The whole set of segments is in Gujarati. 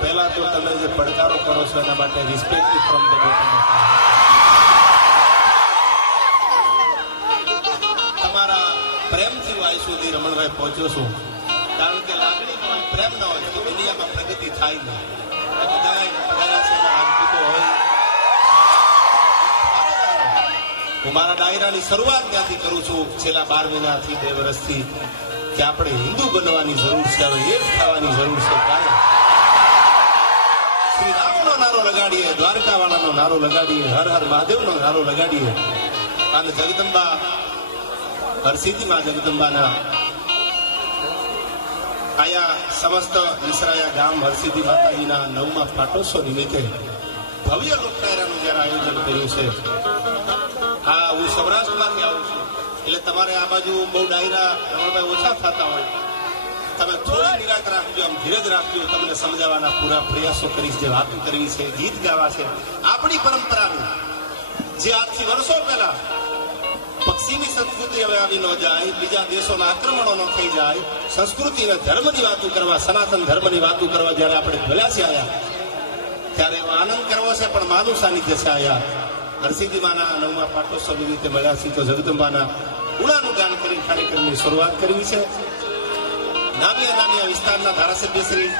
પહેલા તો તમે જે પડકારો કરો છો એના માટે રિસ્પેક્ટ ફ્રોમ ધ બોટમ તમારા પ્રેમથી હું અહીં સુધી રમણભાઈ પહોંચ્યો છું, કારણ કે લાગણી પ્રેમ ન હોય તો દુનિયામાં પ્રગતિ થાય નહીં. હું મારા ડાયરાની શરૂઆત ત્યાંથી કરું છું છેલ્લા 12 મહિનાથી 2 વર્ષથી કે આપણે હિન્દુ બનવાની જરૂર છે, હવે એક થવાની જરૂર છે. કારણ શ્રી રામનો નારો લગાડીએ, દ્વારકાવાળાનો નારો લગાડીએ, હર હર મહાદેવનો નારો લગાડીએ અને જગદંબા હરસિદ્ધિમાં જગદંબાના આયા સમસ્ત વિસરાયા ગામ હરસિદ્ધિ માતાજીના 9મા પાટોત્સવ નિમિત્તે ભવ્ય લોકડાયરાનું જયારે આયોજન કર્યું છે. હા, હું સૌરાષ્ટ્રમાંથી આવું છું એટલે તમારે આ બાજુ બહુ ડાયરા રમણભાઈ ઓછા થતા હોય, તમે થોડી નિરાશ રાખજો, આમ ધીરજ રાખજો. તમને સમજાવવાના પૂરા પ્રયાસો કરીશ. જે વાતો કરવી છે, ગીત ગાવા છે, આપણી પરંપરાનું જે આજથી વર્ષો પહેલા પશ્ચિમી સંસ્કૃતિ હવે આવી ન જાય, બીજા દેશોના આક્રમણો ન થઈ જાય, સંસ્કૃતિ અને ધર્મની વાતો કરવા, સનાતન ધર્મની વાતો કરવા જયારે આપણે ભલ્યા છે આયા, ત્યારે આનંદ કરવો છે. પણ માનું સાનિધ્ય છે આયા હરસિદ્ધિ માના 9મા પાટોત્સવ નિમિત્તે મળ્યા છે, તો જગદંબાના ગુણાનું ગાન કરી કાર્યક્રમની શરૂઆત કરવી છે. નામિયા વિસ્તારના ધારાસભ્ય શ્રી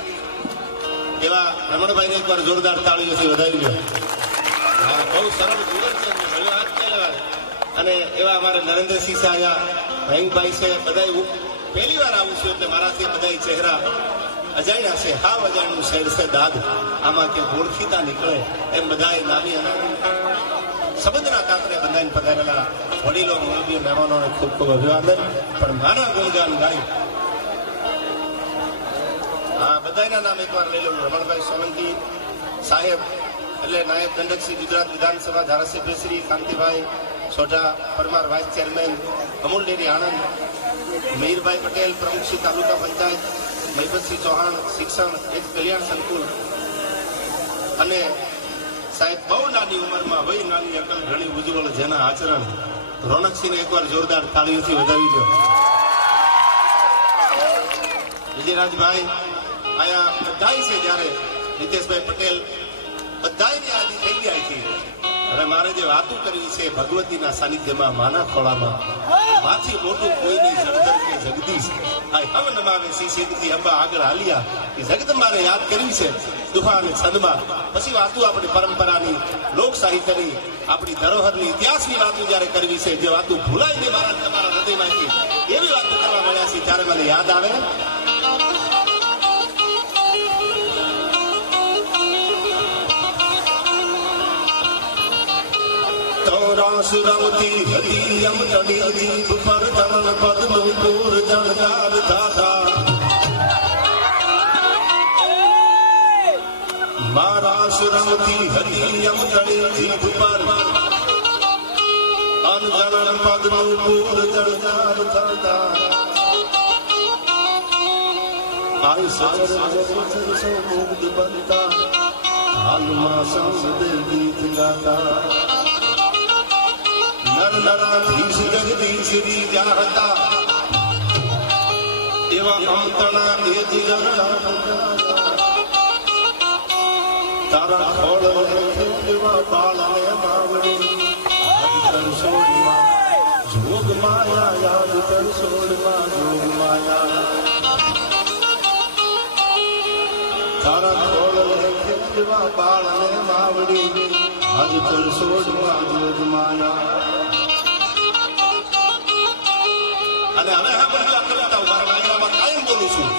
એવા રમણભાઈને એકવાર જોરદાર તાળીઓથી વધાવી લો. હા, બહુ સરળ જીવન છે, હાથ લેવાય. અને એવા અમારે નરેન્દ્રસિંહ સાયા, ભયંકભાઈ છે, બધા હું પહેલી વાર આવું છું એટલે મારાથી બધા ચહેરા અજાણ્યા છે. હાવ અજાણ્યું શહેર છે દાદ, આમાં કે ઓળખીતા નીકળે એમ બધા નામી સંબંધના કાતરે બંધાઈને પધારેલા વડીલો, મુરબીઓ, મહેમાનોને ખૂબ ખૂબ અભિવાદન. પણ માના ગુણગાન ગાય હા બધાના નામ એકવાર લઈ લઉં. રમણભાઈ સોલંકી સાહેબ એટલે નાયબ દંડક શ્રી ગુજરાત વિધાનસભા ધારાસભ્ય Shri Kantibhai Sodha Parmar, vice chairman Amul dairy Anand, Mahirbhai Patel પ્રમુખ શ્રી તાલુકા પંચાયત, મહિપતસિંહ ચૌહાણ શિક્ષણ એક કલ્યાણ સંકુલ, અને સાહેબ બહુ નાની ઉંમરમાં વય નાની અકલ ઘણી ઉજ્જવળ જેના આચરણ, રોનકસિંહને એકવાર જોરદાર તાળીઓથી વધાવી દો. વિજયરાજભાઈ આયા બધાય છે, જયારે નીતેશભાઈ પટેલ બધાયની યાદી થઈ ગયા હતી. હવે મારે જે વાતો કરવી છે ભગવતીના સાનિધ્યમાં, માના ખોળામાં, માથી મોટું કોઈની જગદર કે જગદીશ આ હવ નમાવે સિદ્ધિ અંબા આગળ હાલ્યા એ જગદંબાને યાદ કરવી છે દુહા અને છંદમાં. પછી વાતો આપણી પરંપરાની, લોક સાહિત્યની, આપણી ધરોહરની, ઇતિહાસની વાતો જયારે કરવી છે, જે વાતો ભૂલાઈ ગઈ મારા તમારા હૃદયમાંથી, એવી વાતો કરવા મળ્યા છે ત્યારે મને યાદ આવે રાસુરમતી હતી યમ તડી જીભ પર ધન પદનું દૂર જણકાર દાદા. મારા સુરમતી હતી યમ તડી જીભ પર અનજણ પદનું દૂર જણકાર દાદા. આઈ સચર સો મુગ્ધ બનતા હાલમાં સંસદે ગીત ગાતા. નરનરાધીશ જગદીશ રી જાહતા એવા અમતણા એ જીગરા તારા ખોળ એવા બાળને માવડી યાદ કર સોડમાં જોગ માયા, યાદ કર સોડમાં જોગ માયા. તારા ખોળ એવા બાળને માવડી યાદ કર સોડમાં જોગ માયા. અને હવે હા બદલા કરતા હું મારા વાયરામાં કાયમ બોલું છું.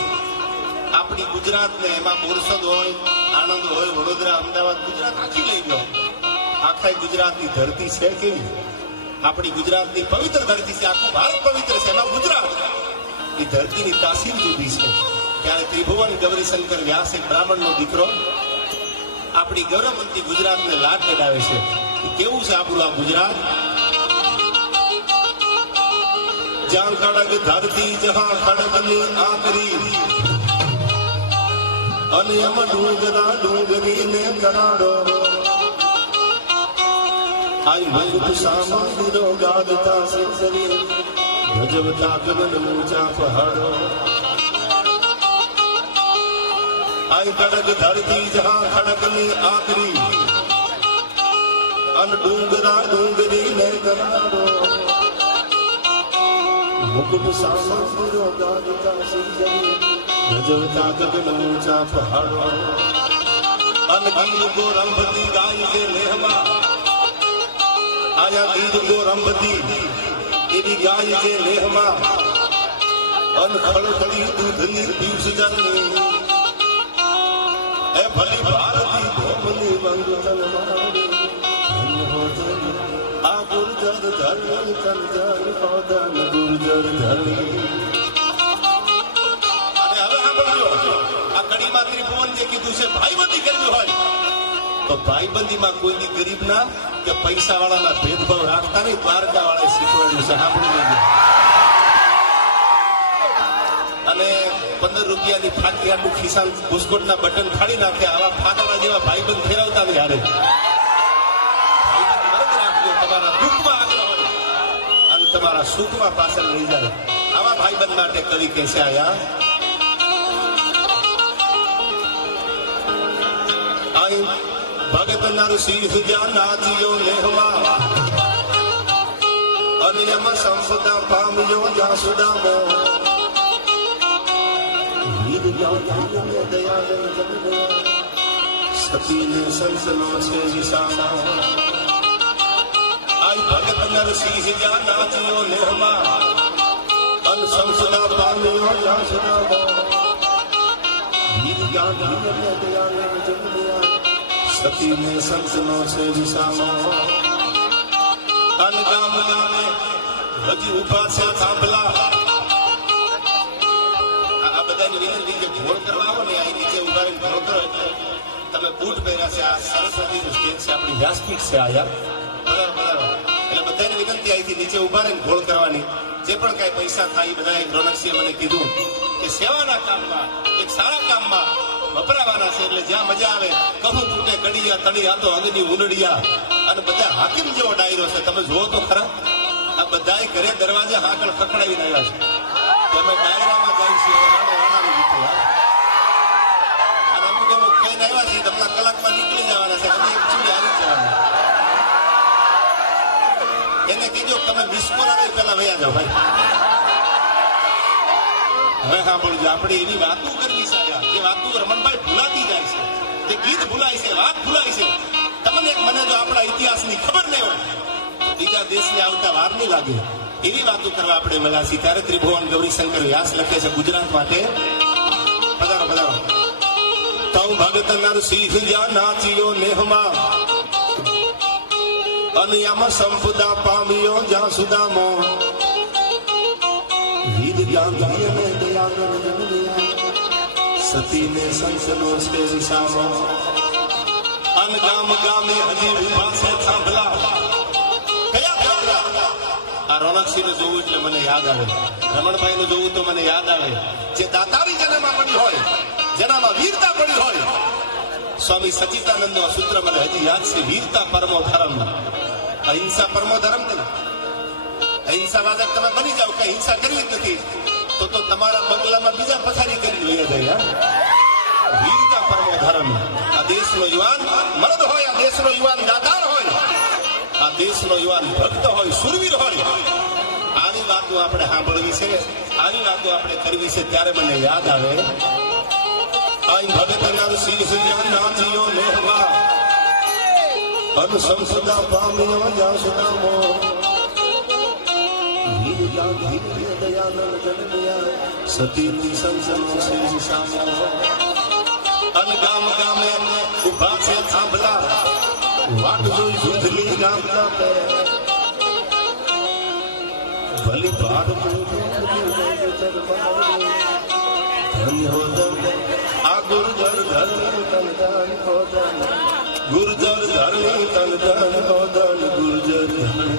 આપણી ગુજરાતને એમાં બોરસદ હોય, આણંદ હોય, વડોદરા, અમદાવાદ, ગુજરાત આખી લઈ ગયો. આખા ગુજરાતની ધરતી છે કેવી? આપણી ગુજરાતની પવિત્ર ધરતી છે, આખું ભારત પવિત્ર છે, એમાં ગુજરાત એ ધરતીની તાસીર જુદી છે. ત્યારે ત્રિભુવન ગૌરીશંકર વ્યાસ એક બ્રાહ્મણનો દીકરો આપણી ગૌરવવંતી ગુજરાતને લાડ લગાવે છે. કેવું છે આપણું આ ગુજરાત? જ્યાં ખડગ ધરતી જહા ખડગની આકરી અને એમ ડુંગરા ડુંગરી ને કરાડો. આઈ ભગત સામંદિરો ગાદતા સંસરી ગજવતા ગગન ઊંચા પહાડો આઈ કડક ધરતી જહાં ખડકની આકરી અન ડુંગરા ડુંગરી ને કરાડો મુકુટ સાસુરો ગાદિકા સિંજરી ગજવતા ગગન ઊંચા પહાડો અન ગીર ગોરંભતી ગાય છે લેહમાં આયા ગીર ગોરંભતી એવી ગાય છે લેહમાં અન ખળખળી દૂધની પીસ જરની એ ભલી ભારતી ભોમની બંગતન મારી આ ગુર્જર ધરણી તન જન પદન ગુર્જર ધરણી. અને હવે સાંભળજો, આ કડીમાં ત્રિભુવન જે કીધું છે ભાઈબંધી કરવી હોય તો ભાઈબંધીમાં કોઈની ગરીબના કે પૈસા વાળાના ભેદભાવ રાખતા નહીં. દ્વારકા વાળાએ શીખવાડ્યું છે, સાંભળી લેજો. અને 15 રૂપિયાની ફાકી આટલું ખિસ્સાન બુસ્કોટના બટન ફાડી નાખે. આવા ફાટવા જેવા ભાઈબંધ ફેરવતા નહીં. હારે તમારા દુઃખમાં આગળ હોય અને તમારા સુખમાં પાછળ લઈ જાય. આવા ભાઈબંધ માટે કવિ કહે છે આયા ભગત નરસિંહ જ્યાં નાચ્યો લેહમાં અને એમાં સંપદા પામ્યો જ્યાં સુદામો વીર દયાનંદ સતીને સંસનો છે વિશામો. આઈ ભગત નરસિંહ જ્યાં નાચ્યો લેહમાં અન સંસદા પામ્યો જ્યાં સુદામો વીર દયાનંદ સતીને સંતનો છે વિસામો. અન ગામ ગામે હજી ઉભા છે થાંભલા. આ બધાની વિનંતી જે ઘોળ કરવા આવો ને અહીં નીચે ઉભા રહીને ઘોળ કરો. તમે બૂટ પહેર્યા છે, આ સરસ્વતીનું સ્ટેજ છે, આપણી વ્યાસપીઠ છે આ યાર. એટલે બધાની વિનંતી અહીંથી નીચે ઉભા રહીને ઘોળ કરવાની. જે પણ કઈ પૈસા થાય એ બધા રોનકસિંહે મને કીધું કે સેવાના કામમાં એક સારા કામમાં વપરાવાના છે. એટલે જ્યાં મજા આવે કહું તૂટે કડિયા તળી આતો અગ્નિ ઉલડિયા. અને બધા હાકીમ જેવો ડાયરો છે. તમે જુઓ તો ખરા, આ બધા ઘરે દરવાજા હાકળ ખખડાવીને આવ્યા છે. અમે ડાયરામાં જાય છીએ અને અમુક અમુક કહીને આવ્યા છીએ તમને કલાકમાં નીકળી જવાના છે. અમે એકચુઅલી આવી જવાના. એને કીધો તમે મિસકોલ આવે પેલા વયા જાઓ ભાઈ. હવે સાંભળજો, આપણે એવી વાતો કરવી છે જે વાતો રમણભાઈ ભૂલાતી જાય છે, જે ગીત ભૂલાય છે, વાત ભૂલાય છે. તમને મને જો આપણા ઇતિહાસની ખબર નહીં હોય તો બીજા દેશને આવતા વાર નહીં લાગે. એવી વાતો કરવા આપણે મળ્યા છીએ. ત્યારે ત્રિભુવન ગૌરીશંકર વ્યાસ લખે છે ગુજરાત માટે. પધારો પધારો. તઉ ભગત નરસિંહ જ્યાં નાચ્યો લેહમાં અને આમાં સંપદા પામ્યો જ્યાં સુદામો વીર ગાંધી અને દયાનંદ સતીને સંસનો છે વિસામો. અન ગામ ગામે હજી ઉભા છે થાંભલા. કયા આ રોનકસિંહને જોવું એટલે મને યાદ આવે, રમણભાઈને જોવું તો મને યાદ આવે. જે દાતારી જેનામાં પડી હોય, જેનામાં વીરતા પડી હોય. સ્વામી સચિદાનંદનું સૂત્ર મને હજી યાદ છે, વીરતા પરમો ધર્મ. અહિંસા પરમો ધર્મ નહીં. અહિંસા વાદક તમે બની જાઓ કે હિંસા કરવી જ નથી તો તમારા બંગલામાં બીજા પથારી કરી લઈ જાય. વીરતા પરમો ધર્મ. આ દેશનો યુવાન મર્દ હોય, આ દેશનો યુવાન દાતાર હોય, આ દેશનો યુવાન ભક્ત હોય, સુરવીર હોય. આવી વાતો આપણે સાંભળવી છે, આવી વાતો આપણે કરવી છે. ત્યારે મને યાદ આવે આઈ ભગત નરસિંહ જ્યાં નાચ્યો લેહમાં અન સંસદા પામ્યો જ્યાં સુદામો વીર ગાંધી દયાનંદ જનમિયા સતીની સંસનો છે વિસામો. અન ગામ ગામે ઉભા છે થાંભલા વાટ જોઈ દૂધની ગામના પે ભલી ભાડ ધન્ય હો આ ગુર્જર ધરણી તન ધન ખોદન ગુર્જર ધરણી તન ધન ખોદન ગુર્જર ધરણી.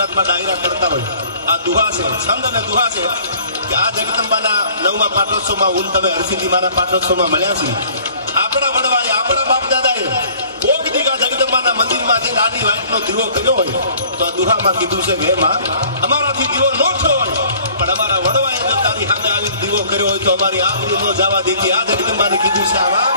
ગુજરાતમાં ડાયરા કરતા હોય. આ દુહા છે, છંદ અને દુહા છે કે આ જગદંબાના 9મા પાટોત્સવમાં હું તમે હરસિદ્ધિમાના પાટોત્સવમાં મળ્યા છીએ. આપણા વડવાએ, આપણા બાપ દાદાએ કોક દીકા જગદંબાના મંદિરમાં જઈને આડી વાટનો દીવો કર્યો હોય તો આ દુહામાં કીધું છે કે હે માં, અમારાથી દીવો ન થયો હોય પણ અમારા વડવાએ જો તારી સામે આવી દીવો કર્યો હોય તો અમારી આબરૂ ન જવા દેતી. આ જગદંબાને કીધું છે આવા.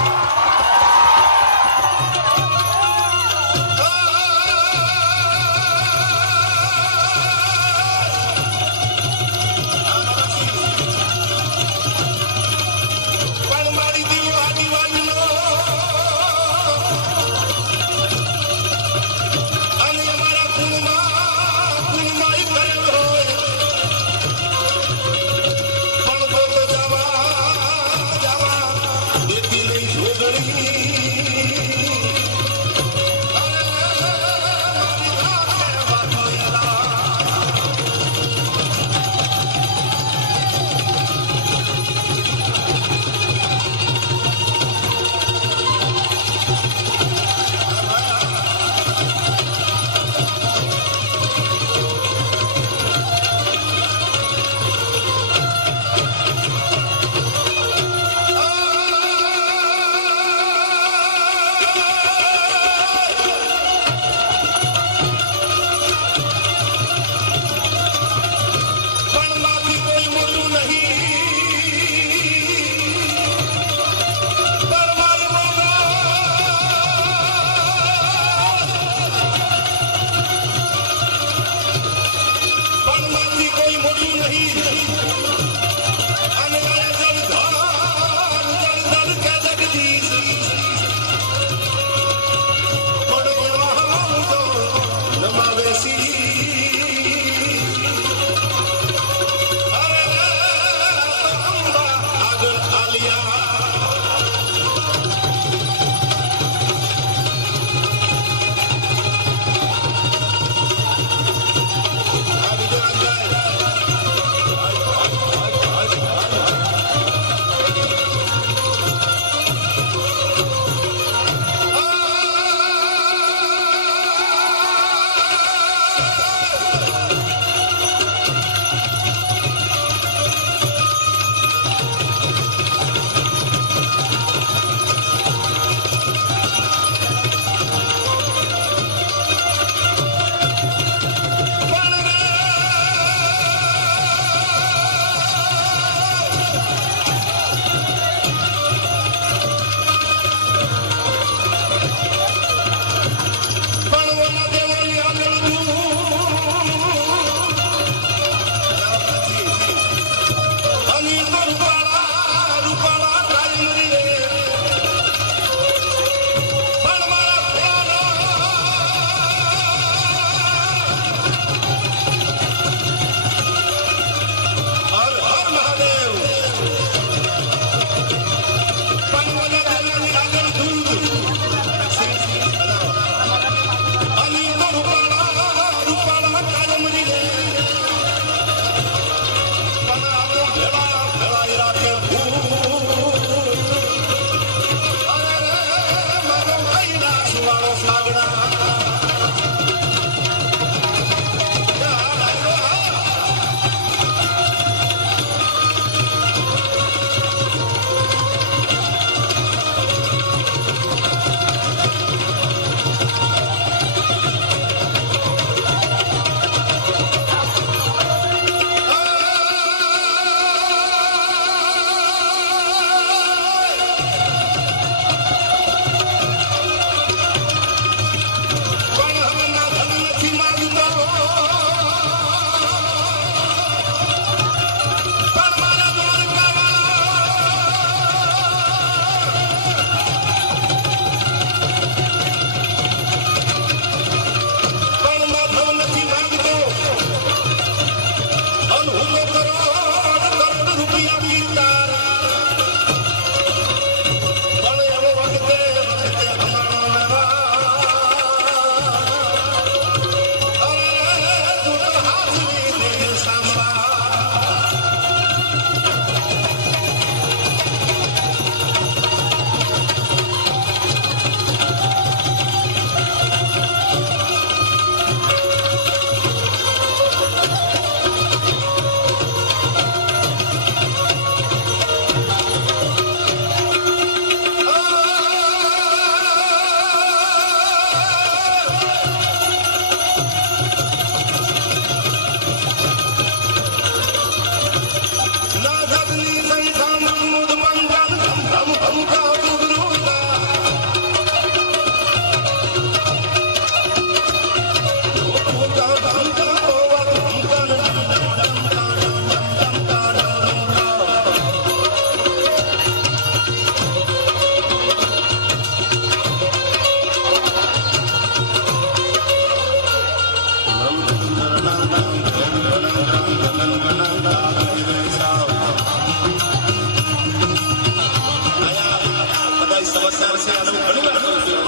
ભાઈ સમજદાર છે અને હું ઘણી વાર કહું છું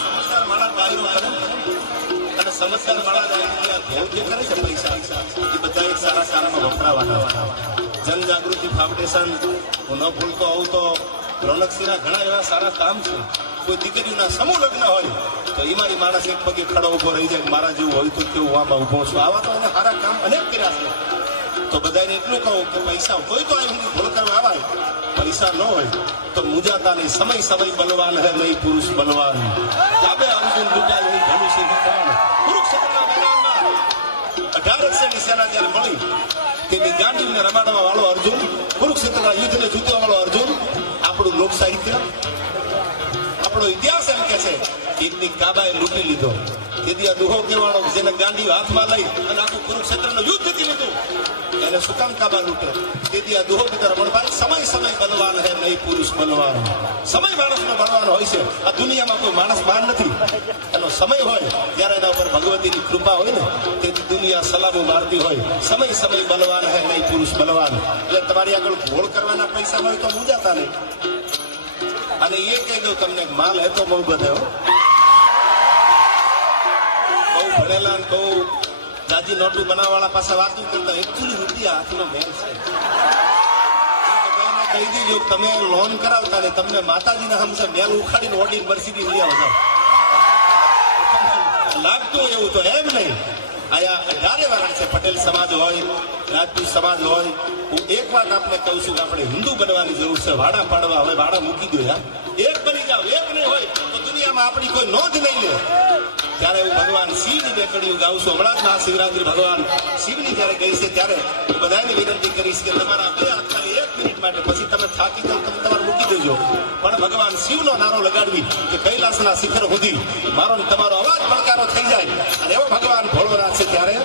સમજદાર માણસ દાયરો કરે અને સમજદાર માણસ ધ્યાન જે કરે છે પૈસા એ બધા એક સારા સારામાં વપરાવાના. જનજાગૃતિ ફાઉન્ડેશન હું ન ભૂલતો હોઉં તો રોનકસિંહના ઘણા એવા સારા કામ છે. કોઈ દીકરીના સમૂહ લગ્ન હોય તો ઈમાની માણસ એક પગે ખડો ઉભો રહી જાય મારા જેવું હોય તો કેવું આમાં ઉભો છું. આવા તો એને સારા કામ અનેક કર્યા છે. તો બધાને એટલું કહું કે પૈસા હોય તો અહીં ભૂલ કરવા આવાય, પૈસા ન હોય તો મુજાતા નહીં. સમય સમય બલવાન હે નહીં પુરુષ બલવાન. જાબે અર્જુન લૂંટાય નહીં ધનુષ્ય વિકરાળ. કુરુક્ષેત્રના મેદાનમાં 1800ની સેના જ્યારે મળી કે ગાંડીને રમાડવા વાળો અર્જુન, કુરુક્ષેત્રના યુદ્ધને જીતવા વાળો અર્જુન, આપણું લોક સાહિત્ય આપણો ઇતિહાસ એમ કે છે એકની કાબાએ લૂંટી લીધો. તેથી આ દુહો કહેવાનો જેને ગાંડી હાથમાં લઈ અને આખું કુરુક્ષેત્રનું યુદ્ધ જીતી લીધું એને શું કામ કાબા લૂંટે? તેથી આ દુહો કહેતા રમણભાઈ સમય સમય બલવાન હે નહીં પુરુષ બલવાન. સમય માણસનો બળવાનો હોય છે. આ દુનિયામાં કોઈ માણસ બહાર નથી. એનો સમય હોય જ્યારે એના ઉપર ભગવતીની કૃપા હોય ને તેથી દુનિયા સલામો મારતી હોય. સમય સમય બલવાન હે નહીં પુરુષ બલવાન. એટલે તમારી આગળ ઘોળ કરવાના પૈસા હોય તો મૂંઝાતા નહીં. અને એ કહી દઉં તમને માલ હે તો બહુ બધે બહુ ભણેલા બહુ જાજી નોટું બનાવવાળા પાસે વાતું કરતા એકચુઅલી રૂપિયા હાથનો મેળ છે. કહી દીજો તમે લોન કરાવતા ને તમને માતાજીના હમસે મેલ ઉખાડીને ઓડી મર્સિડીઝ લઈ આવતા લાગતું એવું તો એમ નહીં. આયા 18 વાળા છે. પટેલ સમાજ હોય, રાજપૂત સમાજ હોય. હું એક વાત આપને કહું છું કે આપણે હિન્દુ બનવાની જરૂર છે. વાડા પાડવા હવે વાડા મૂકી દો યાર. એક બની જાવ. એક નહીં હોય તો દુનિયામાં આપણી કોઈ નોંધ નહીં લે. ત્યારે હું ભગવાન શિવની બેકડીઓ ગાઉં છું. હમણાં જ મહાશિવરાત્રી ભગવાન શિવની જયારે ગઈ છે ત્યારે હું બધાને વિનંતી કરીશ કે તમારા બે હાથ ખાલી 1 મિનિટ માટે, પછી તમે થાકી જાવ તમે તમારે મૂકી દેજો, પણ ભગવાન શિવનો નારો લગાડવી કે કૈલાસના શિખર સુધી મારો ને તમારો અવાજ પડકારો થઈ જાય અને એવો ભગવાન ભોળોનાથ છે ત્યારે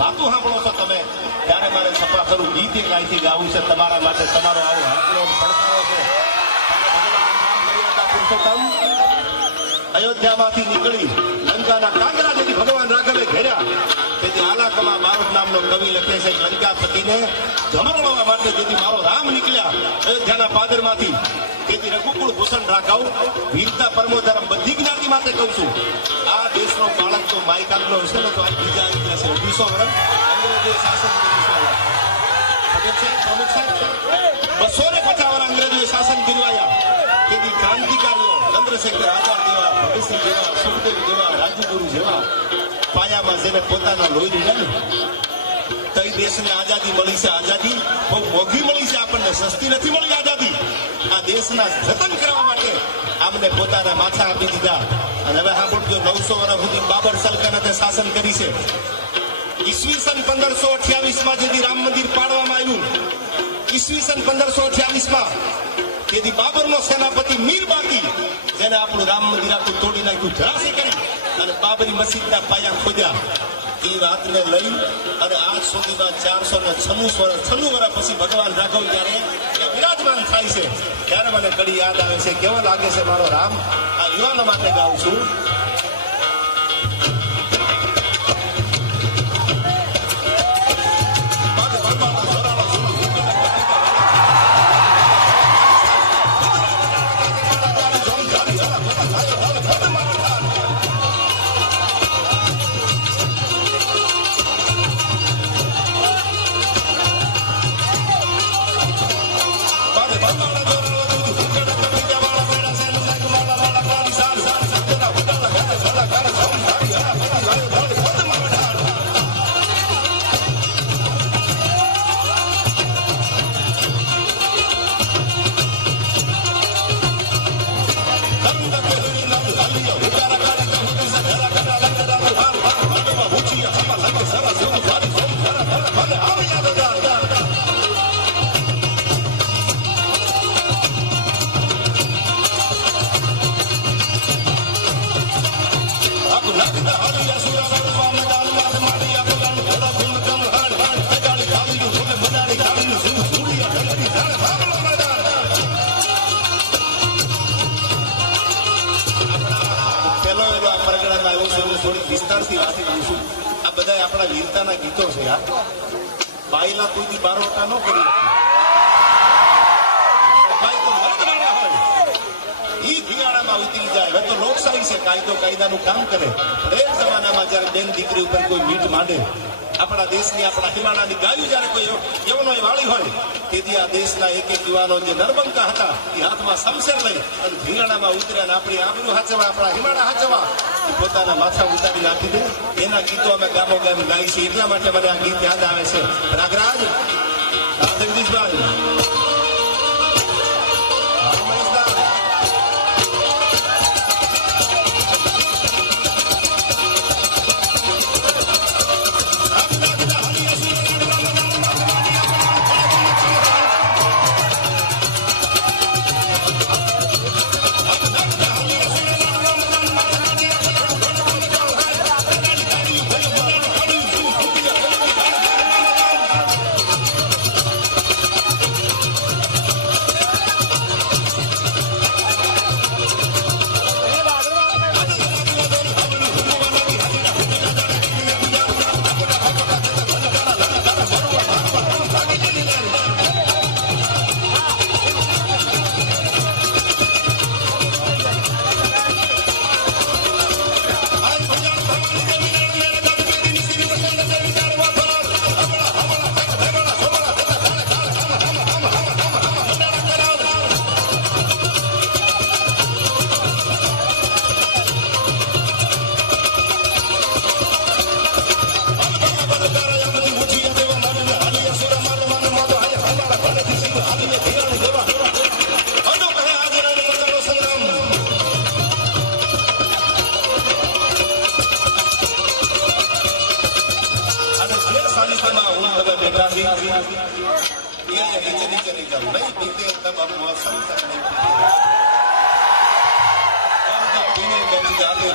વાતો સાંભળો છો તમે ત્યારે મારે છપા ખરું ગીત એક અહીંથી ગાવું છે તમારા માટે. તમારો આવો હાથનો પડકારો છે પુરુષોત્તમ અયોધ્યામાંથી નીકળી લંકાના કાંગરા જેથી ભગવાન રાઘવે ઘેર્યા તેથી આલાકમાં બારોટ નામનો કવિ લખે છે કે લંકાપતિને જમરણવા માટે જેથી મારો રામ નીકળ્યા અયોધ્યાના પાદરમાંથી તેથી રઘુકુળ ભૂષણ રાખાવ વીરતા પરમો ધર્મ બધી જ્ઞાતિ માટે કહું છું આ દેશનો બાળક તો માઇક આગલો હશે ને તો આ બીજા આવી જશે 200 વર્ષ અંગ્રેજોએ શાસન કર્યું છે પ્રમુખ સાહેબ 250 વર્ષ અંગ્રેજોએ શાસન કર્યું તેથી ક્રાંતિકારીઓ ચંદ્રશેખર આઝાદ જેવા ભગતસિંહ જેવા સુખદેવ જેવા રાજગુરુ જેવા પાયામાં જેને પોતાના લોહી દીધા તો એ દેશને આઝાદી મળી છે આઝાદી બહુ મોંઘી મળી છે આપણને સસ્તી નથી મળી આઝાદી આ દેશના જતન કરવા માટે આમને પોતાના માથા આપી દીધા અને હવે સાંભળજો 900 વર્ષ સુધી બાબર સલ્તનતે શાસન કરી છે ઈસવીસન 1528 માં જેથી રામ મંદિર પાડવામાં આવ્યું ઈસવીસન 1528 માં તેથી બાબરનો સેનાપતિ મીર બાકી જેને આપણું રામ મંદિર આખું તોડી નાખ્યું ધરાશી કરી અને બાબરી મસ્જિદના પાયા ખોદ્યા એ વાતને લઈ અને આજ સુધીમાં 496 વર્ષ પછી ભગવાન રાઘવ જયારે વિરાજમાન થાય છે ત્યારે મને કડી યાદ આવે છે કેવો લાગે છે મારો રામ આ યુવાનો માટે ગાઉં છું વિસ્તારથી વાત કરું છું આ બધા આપણા વીરતાના ગીતો છે યાર બાઈલા કોઈથી બારોટા ન કરી બાઈ તો મર્દવાળા હોય ઈ દિવાળામાં ઉતરી જાય હવે તો લોકશાહી છે કાયદો કાયદાનું કામ કરે એક જમાનામાં જયારે બેન દીકરી ઉપર કોઈ મીટ માંડે આપણા દેશની આપણા હિમાલયની ગાયું જયારે કોઈ યવનો વાળી હોય તેથી આ દેશના એક એક યુવાનો જે નરબંકા હતા એ હાથમાં શમશેર લઈ અને ભીંગાણામાં ઉતર્યા અને આપણી આબરૂ હાચવા આપણા હિમાલય હાચવા પોતાના માથા ઉતારી નાખી દે એના ગીતો અમે ગામો ગામ ગાઈ છીએ એટલા માટે મને આ ગીત યાદ આવે છે રાગરાજ જગદીશભાઈ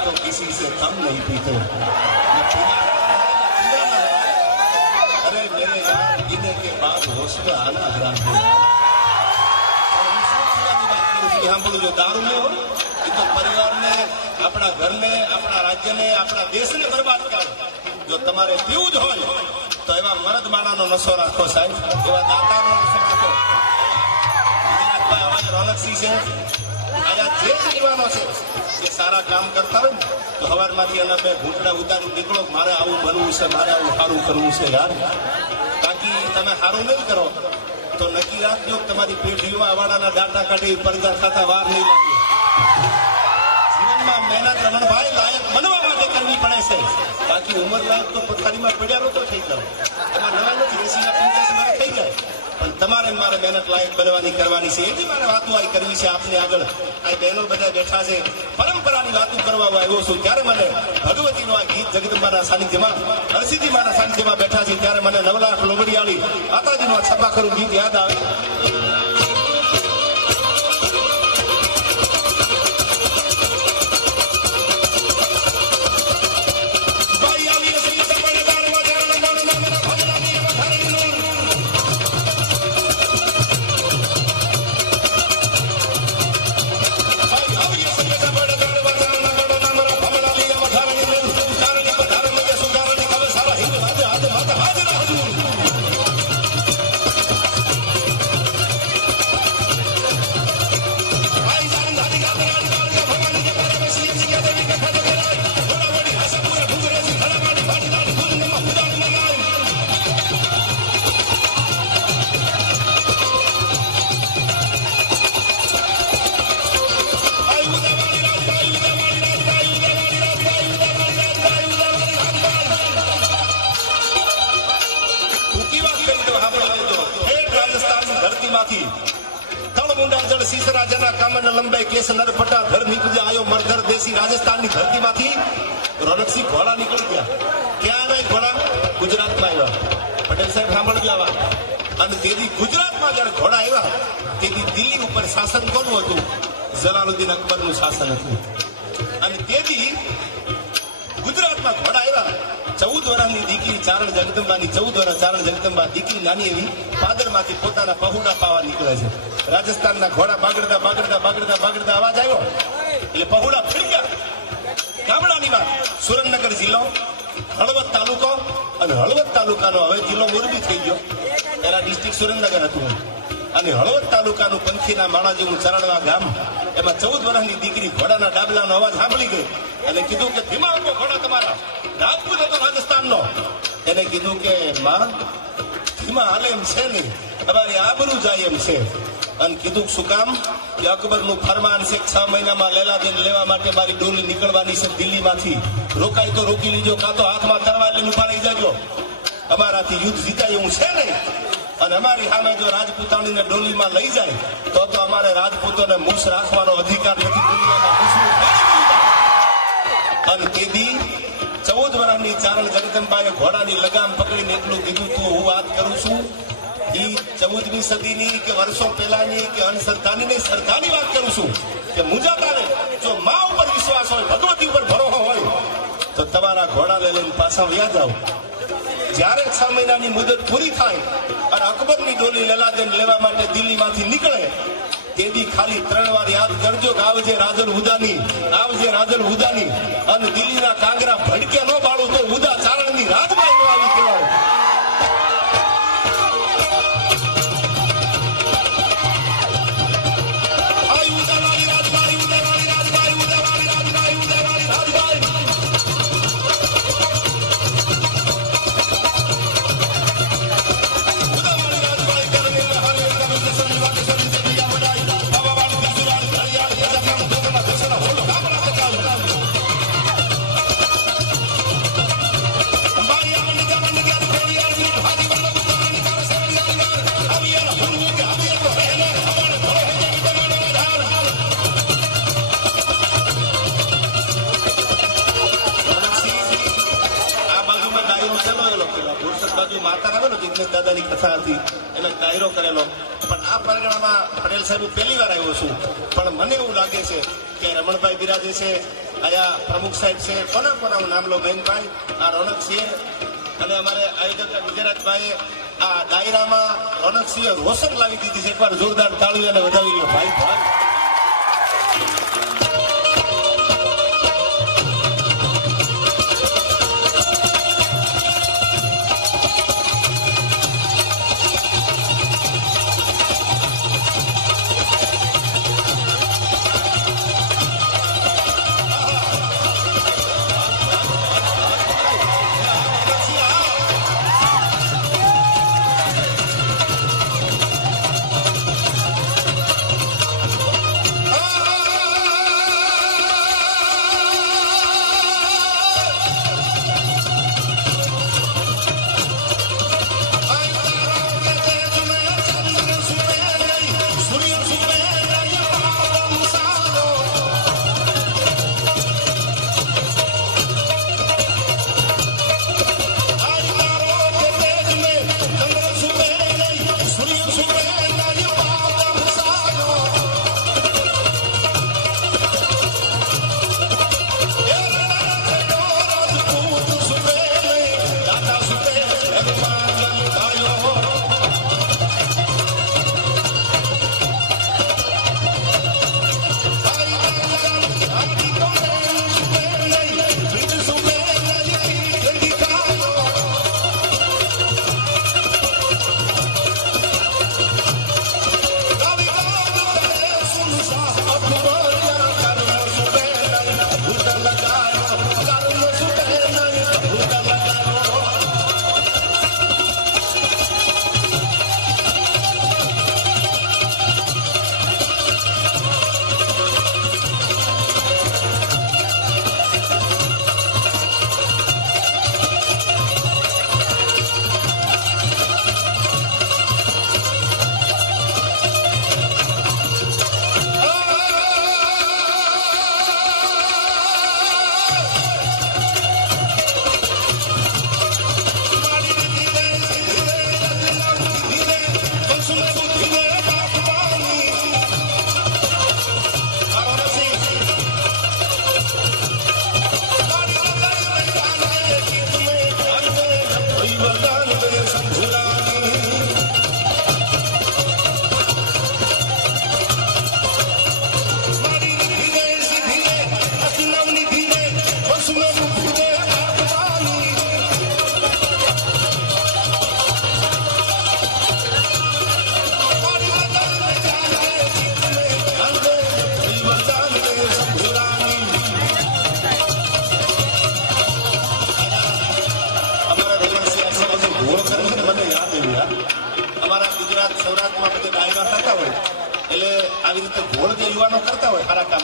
तो किसी से कम नहीं पीते अरे मेरे यार पीने के बाद होश में आना हराम है हम बोलो जो दारू में हो એ તો પરિવારને, આપણા ઘરને, આપણા રાજ્યને, આપણા દેશને બરબાદ કરે. જો તમારે પીવું જ હોય તો એવા મરદ માણાનો નશો રાખો સાહેબ, એવા દાતાનો નશો રાખો. ગુજરાતમાં આવા જ રોનકસિંહ છે, આયા જે યુવાનો છે એ સારા કામ કરતા હોય તો સવારમાંથી એના બે ઘૂંટડા ઉતારી નીકળો, મારે આવું બનવું છે, મારે આવું સારું કરવું છે યાર. બાકી તમે સારું નહીં કરો તો નક્કી રાખજો તમારી પેઢીઓમાં અવાડાના દાંતા કાઢી પડદા ખાતા વાર નહીં લાગે. જીવનમાં મહેનત રમણભાઈ લાયક બનવા માટે કરવી પડે છે. બાકી ઉંમર લાયક તો પથારીમાં પડ્યા રહો તો થઈ જાય. એમાં નવા નથી, 80 ના 85 વર્ષ થઈ જાય. પણ તમારે મારે મહેનત લાયક બનવાની કરવાની છે. એથી મારે વાતો આવી કરવી છે આપની આગળ. આ બહેનો બધા બેઠા છે, પરંપરાની વાતો કરવા આવ્યો છું. ત્યારે મને ભગવતીનો આ ગીત જગદંબાના સાનિધ્યમાં, હરસિદ્ધિ માના સાનિધ્યમાં બેઠા છે ત્યારે મને 9 લાખ લોબડિયાળી માતાજીનું આ છપાખરું ગીત યાદ આવે. રાજસ્થાનની ધરતીમાંથી રોનકસિંહ ઘોડા નીકળી ગયા. ક્યાં આવ્યા ઘોડા? ગુજરાતમાં આવ્યા. પટેલ સાહેબ સાંભળજો આવા. અને તેથી ગુજરાતમાં જયારે ઘોડા આવ્યા તેથી દિલ્હી ઉપર શાસન કોનું હતું? જલાલુદ્દીન અકબરનું શાસન હતું. અને તેથી ગુજરાતમાં ઘોડા આવ્યા. 14 વર્ષની દીકરી ચારણ જગદંબાની, 14 વર્ષ ચારણ જગદંબા દીકરી નાની એવી પાદરમાંથી પોતાના પહુડા પાવા નીકળે છે. રાજસ્થાનના ઘોડા બાગડતા બાગડતા બાગડતા બાગડતા અવાજ આવ્યો એટલે પહુડા ફરી ગામડાની વાત. સુરેન્દ્રનગર જિલ્લો, હળવદ તાલુકો, અને હળવદ તાલુકાનો હવે જિલ્લો મોરબી થઈ ગયો. એના ડિસ્ટ્રિક્ટ સુરેન્દ્રનગર હતું. અને હળવદ તાલુકાનું પંખીના માણા જેવું ચરણવા ગામ, એમાં 14 વર્ષની દીકરી ઘોડાના ડાબલાનો અવાજ સાંભળી ગઈ અને કીધું કે ધીમા આપો ઘોડા તમારા. રાજપૂત હતો રાજસ્થાનનો. એને કીધું કે માં ધીમા હાલે એમ છે નહીં, તમારી આબરૂ જાય એમ છે. અને કીધું શું કામ? કે અકબરનું ફરમાન છે 6 મહિનામાં લેલાદેન લેવા માટે મારી ડોલી નીકળવાની છે દિલ્હીમાંથી. રોકાય તો રોકી લીજો, કાં તો હાથમાં તરવાર લઈને ઉભા રહી જાજો. અમારાથી યુદ્ધ જીતાય એવું છે નહીં. અને અમારી સામે જો રાજપૂતાણીને ડોલીમાં લઈ જાય તો અમારે રાજપૂતોને મૂછ રાખવાનો અધિકાર નથી. અને તેથી 14 વર્ષની ચારણ જગદંબાએ ઘોડાની લગામ પકડીને એટલું કીધું તું હું વાત કરું છું એ 14મી સદીની કે વર્ષો પહેલાની કે અંધશ્રદ્ધાની શ્રદ્ધાની વાત કરું છું કે મુજાતાને જો મા ઉપર વિશ્વાસ હોય, ભગવતી ઉપર ભરોસો હોય તો તમારા ઘોડા લઈને પાછા વયા જાઓ. જ્યારે 6 મહિનાની મુદત પૂરી થાય અને અકબરની ડોલી લેલાદેન લેવા માટે દિલ્હીમાંથી નીકળે તેથી ખાલી 3 વાર યાદ કરજો કે આવજે રાજલ હુદાની, આવજે રાજલ હુદાની. અને દિલ્હીના કાંગરા ભડકે ન બાળું તો હુદા ચારણની રાજમાં આવી કહેવાય. દાદાની કથા હતી એને ડાયરો કરેલો. પણ આ પરગણામાં પટેલ સાહેબ પહેલી વાર આવ્યો છું. પણ મને એવું લાગે છે કે રમણભાઈ બિરાજે છે, આયા પ્રમુખ સાહેબ છે, કોના હું નામ લો, બેનભાઈ, આ રોનકસિંહ અને અમારે આયોજક વિજયરાજભાઈ આ ડાયરામાં રોનકસિંહે રોશન લાવી દીધી છે. એકવાર જોરદાર તાળીઓ અને વધાવી લો ભાઈ.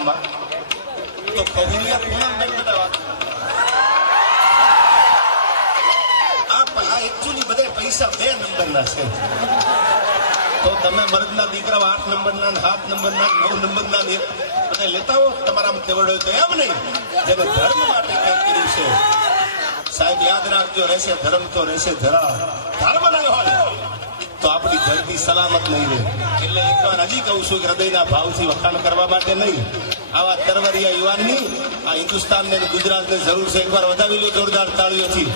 ગામમાં તો કવિયા પૂનમબેન બધા વાત આ એકચ્યુઅલી બધા પૈસા 2 નંબરના છે. તો તમે મર્દના દીકરા 8 નંબરના 7 નંબરના 9 નંબરના બધા લેતા હો તમારા તેવડો તો એમ નહીં જેને ધર્મ માટે કંઈક કર્યું છે. સાહેબ યાદ રાખજો, રહેશે ધર્મ તો રહેશે ધરા. ધર્મ નહીં હોય તો આપણી ધરતી સલામત નહીં રહે. એટલે એકવાર હજી કહું છું કે હૃદયના ભાવથી વખાણ કરવા માટે નહીં, આવા તરવરિયા યુવાનની આ હિન્દુસ્તાનને ગુજરાતને જરૂર છે. એકવાર વધાવી લો જોરદાર તાળીઓથી.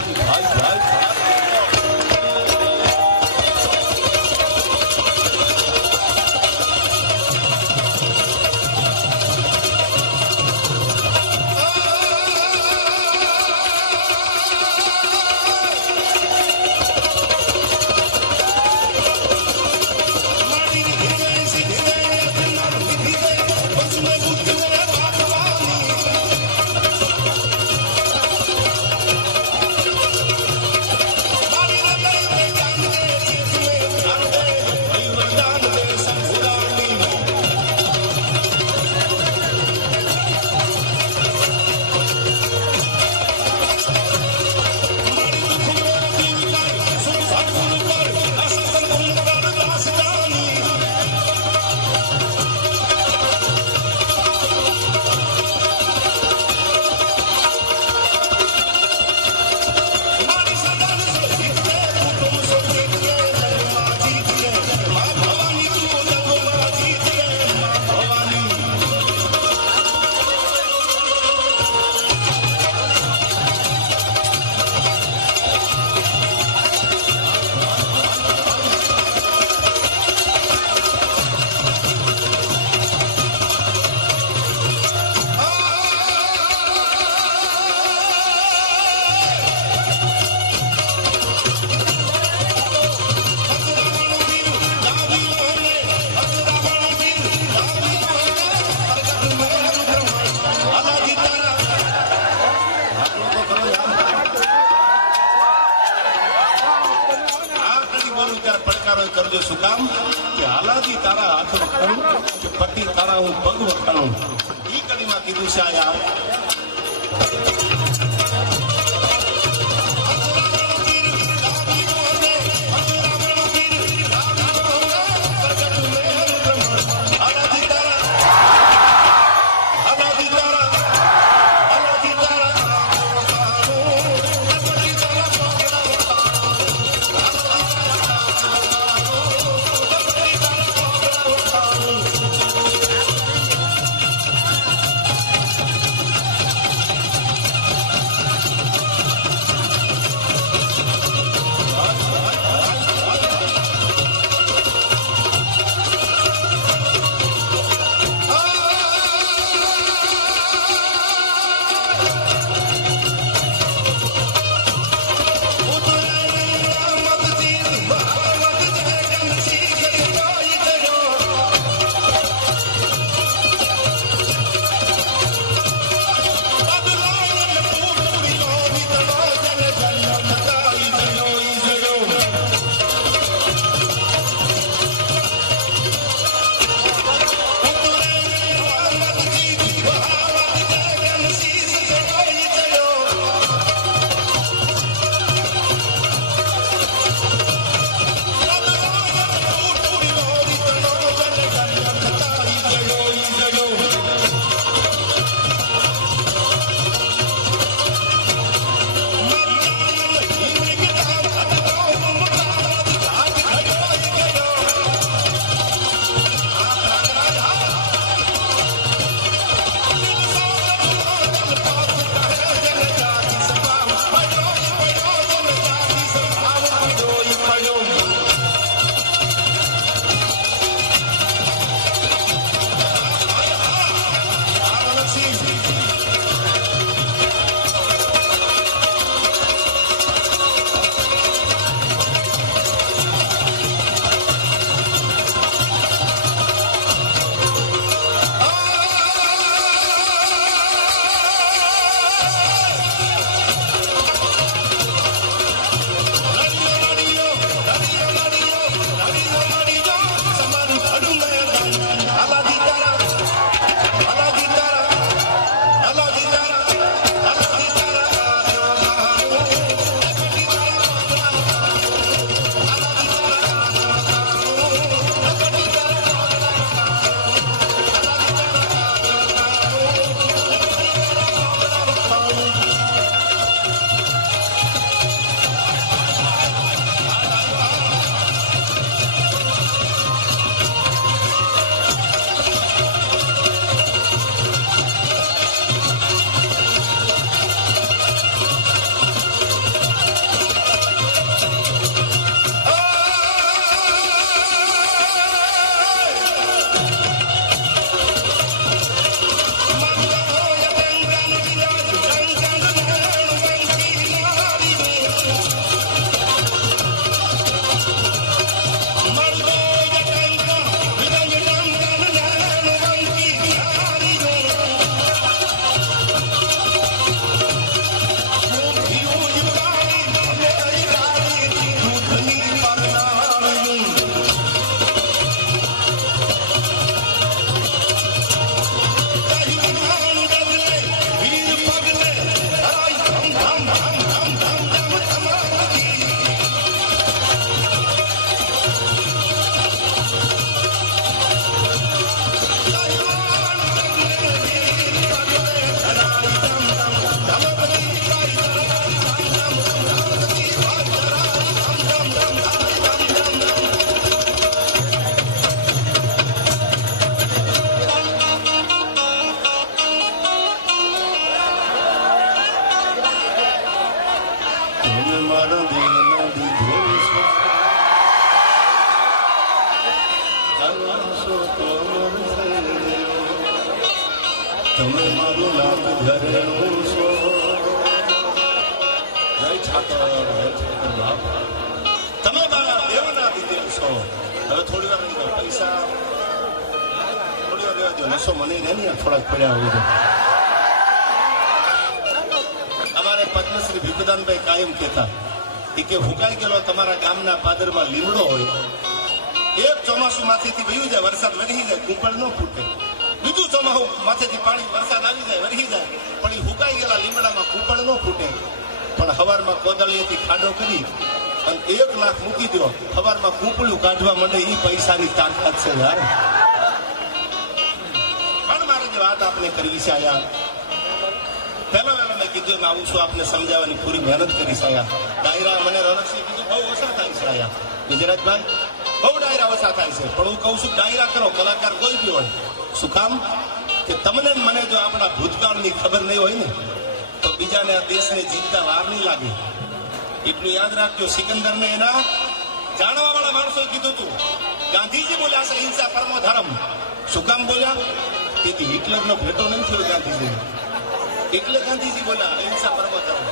કરજો શું કામ કે હાલાજી તારા હાથ વખાણું કે પતિ તારા હું પગ વખાણું. ઈ કડીમાં કીધું છે આયા તમે મારું નામ ધરેલું છો. જય ઠાકર, જય ઠાકર બાપ. તમે મારા દેવના વિદેવ છો. હવે થોડી વાર નહીં પૈસા થોડી વાર રહેવા દો. નશો મને રહે ને થોડાક પડ્યા હોય. અમારે પદ્મશ્રી ભીખુદાનભાઈ કાયમ કહેતા કે હુકાઈ ગયેલો તમારા ગામના પાદરમાં લીમડો હોય, એક ચોમાસું માથેથી વહ્યું જાય, વરસાદ વરસી જાય, કુંપળ ન ફૂટે. બીજું ચોમાસું માથેથી પાણી વરસાદ આવી જાય, વરસી જાય, પણ એ હુકાઈ ગયેલા લીમડામાં કુંપળ ન ફૂટે. પણ હવારમાં કોદળીએથી ખાડો કરી અને 1 લાખ મૂકી દો, હવારમાં કૂપળું કાઢવા માંડે. એ પૈસાની તાકાત છે યાર. પણ મારે જે વાત આપણે કરવી છે આયા, પહેલા મેં કીધું એમ આવું છું, આપને સમજાવવાની પૂરી મહેનત કરી છે આયા. ડાયરા મને રણસિંહ કીધું બહુ ઓછા થાય છે આયા. ગુજરાતભાઈ બહુ ડાયરા ઓછા થાય છે, પણ હું કહું છું ડાયરા કરો, કલાકાર કોઈ બી હોય. શું કામ કે તમને મને જો આપણા ભૂતકાળની ખબર નહીં હોય ને તો બીજાને આ દેશને જીતતા વાર નહીં લાગે. એટલું યાદ રાખજો, સિકંદરને એના જાણવા વાળા માણસોએ કીધું હતું, ગાંધીજી બોલ્યા છે હિંસા પરમો ધર્મ. શું કામ બોલ્યા? તેથી હિટલરનો ભેટો નહીં થયો ગાંધીજી, એટલે ગાંધીજી બોલ્યા અહિંસા પરમો ધર્મ.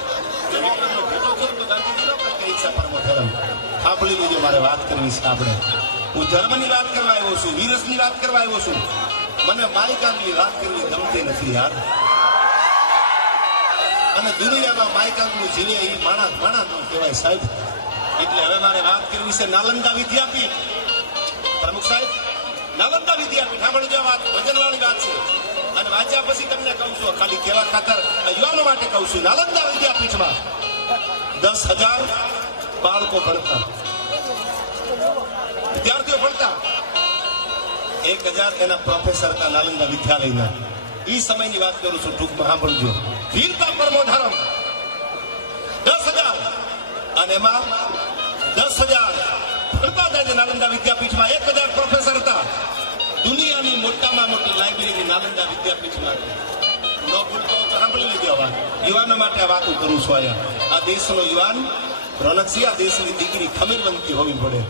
જો હિટલરનો ભેટો થયો તો ગાંધીજી નો કે હિંસા પરમો ધર્મ. સાંભળી લીધું, મારે વાત કરવી છે આપણે. હું ધર્મની વાત કરવા આવ્યો છું, વીરસની વાત કરવા આવ્યો છું. મને માયકાંગની વાત કરવી ગમતી નથી યાર. અને દુનિયામાં માયકાંગનું જીવે એ માણસ ન કહેવાય સાહેબ. એટલે હવે મારે વાત કરવી છે નાલંદા વિદ્યાપીઠ. પ્રમુખ સાહેબ, નાલંદા વિદ્યાપીઠ સાંભળજો, વાત વજનવાળી વાત છે. અને વાંચ્યા પછી તમને કહું છું, ખાલી કેવા ખાતર યુવાનો માટે કહું છું. નાલંદા વિદ્યાપીઠમાં 10,000 બાળકો ભણતા, વિદ્યાર્થીઓ ભણતા. 1,000 એના પ્રોફેસર હતા નાલંદા વિદ્યાલયના. એ સમયની વાત કરું છું, ટૂંકમાં સાંભળજો. વીરતા પરમો ધર્મ 10,000, અને એમાં 10,000 ભણતા હતા નાલંદા વિદ્યાપીઠમાં. 1,000 પ્રોફેસર હતા. દુનિયાની મોટામાં મોટી લાઇબ્રેરી નાલંદા વિદ્યાપીઠમાં. ન ભૂલતો તો સાંભળી લેજો. યુવાનો માટે આ વાતો કરું છું. આ દેશનો યુવાન રોનકસિંહ, આ દેશની દીકરી ખમીરવંતી હોવી પડે.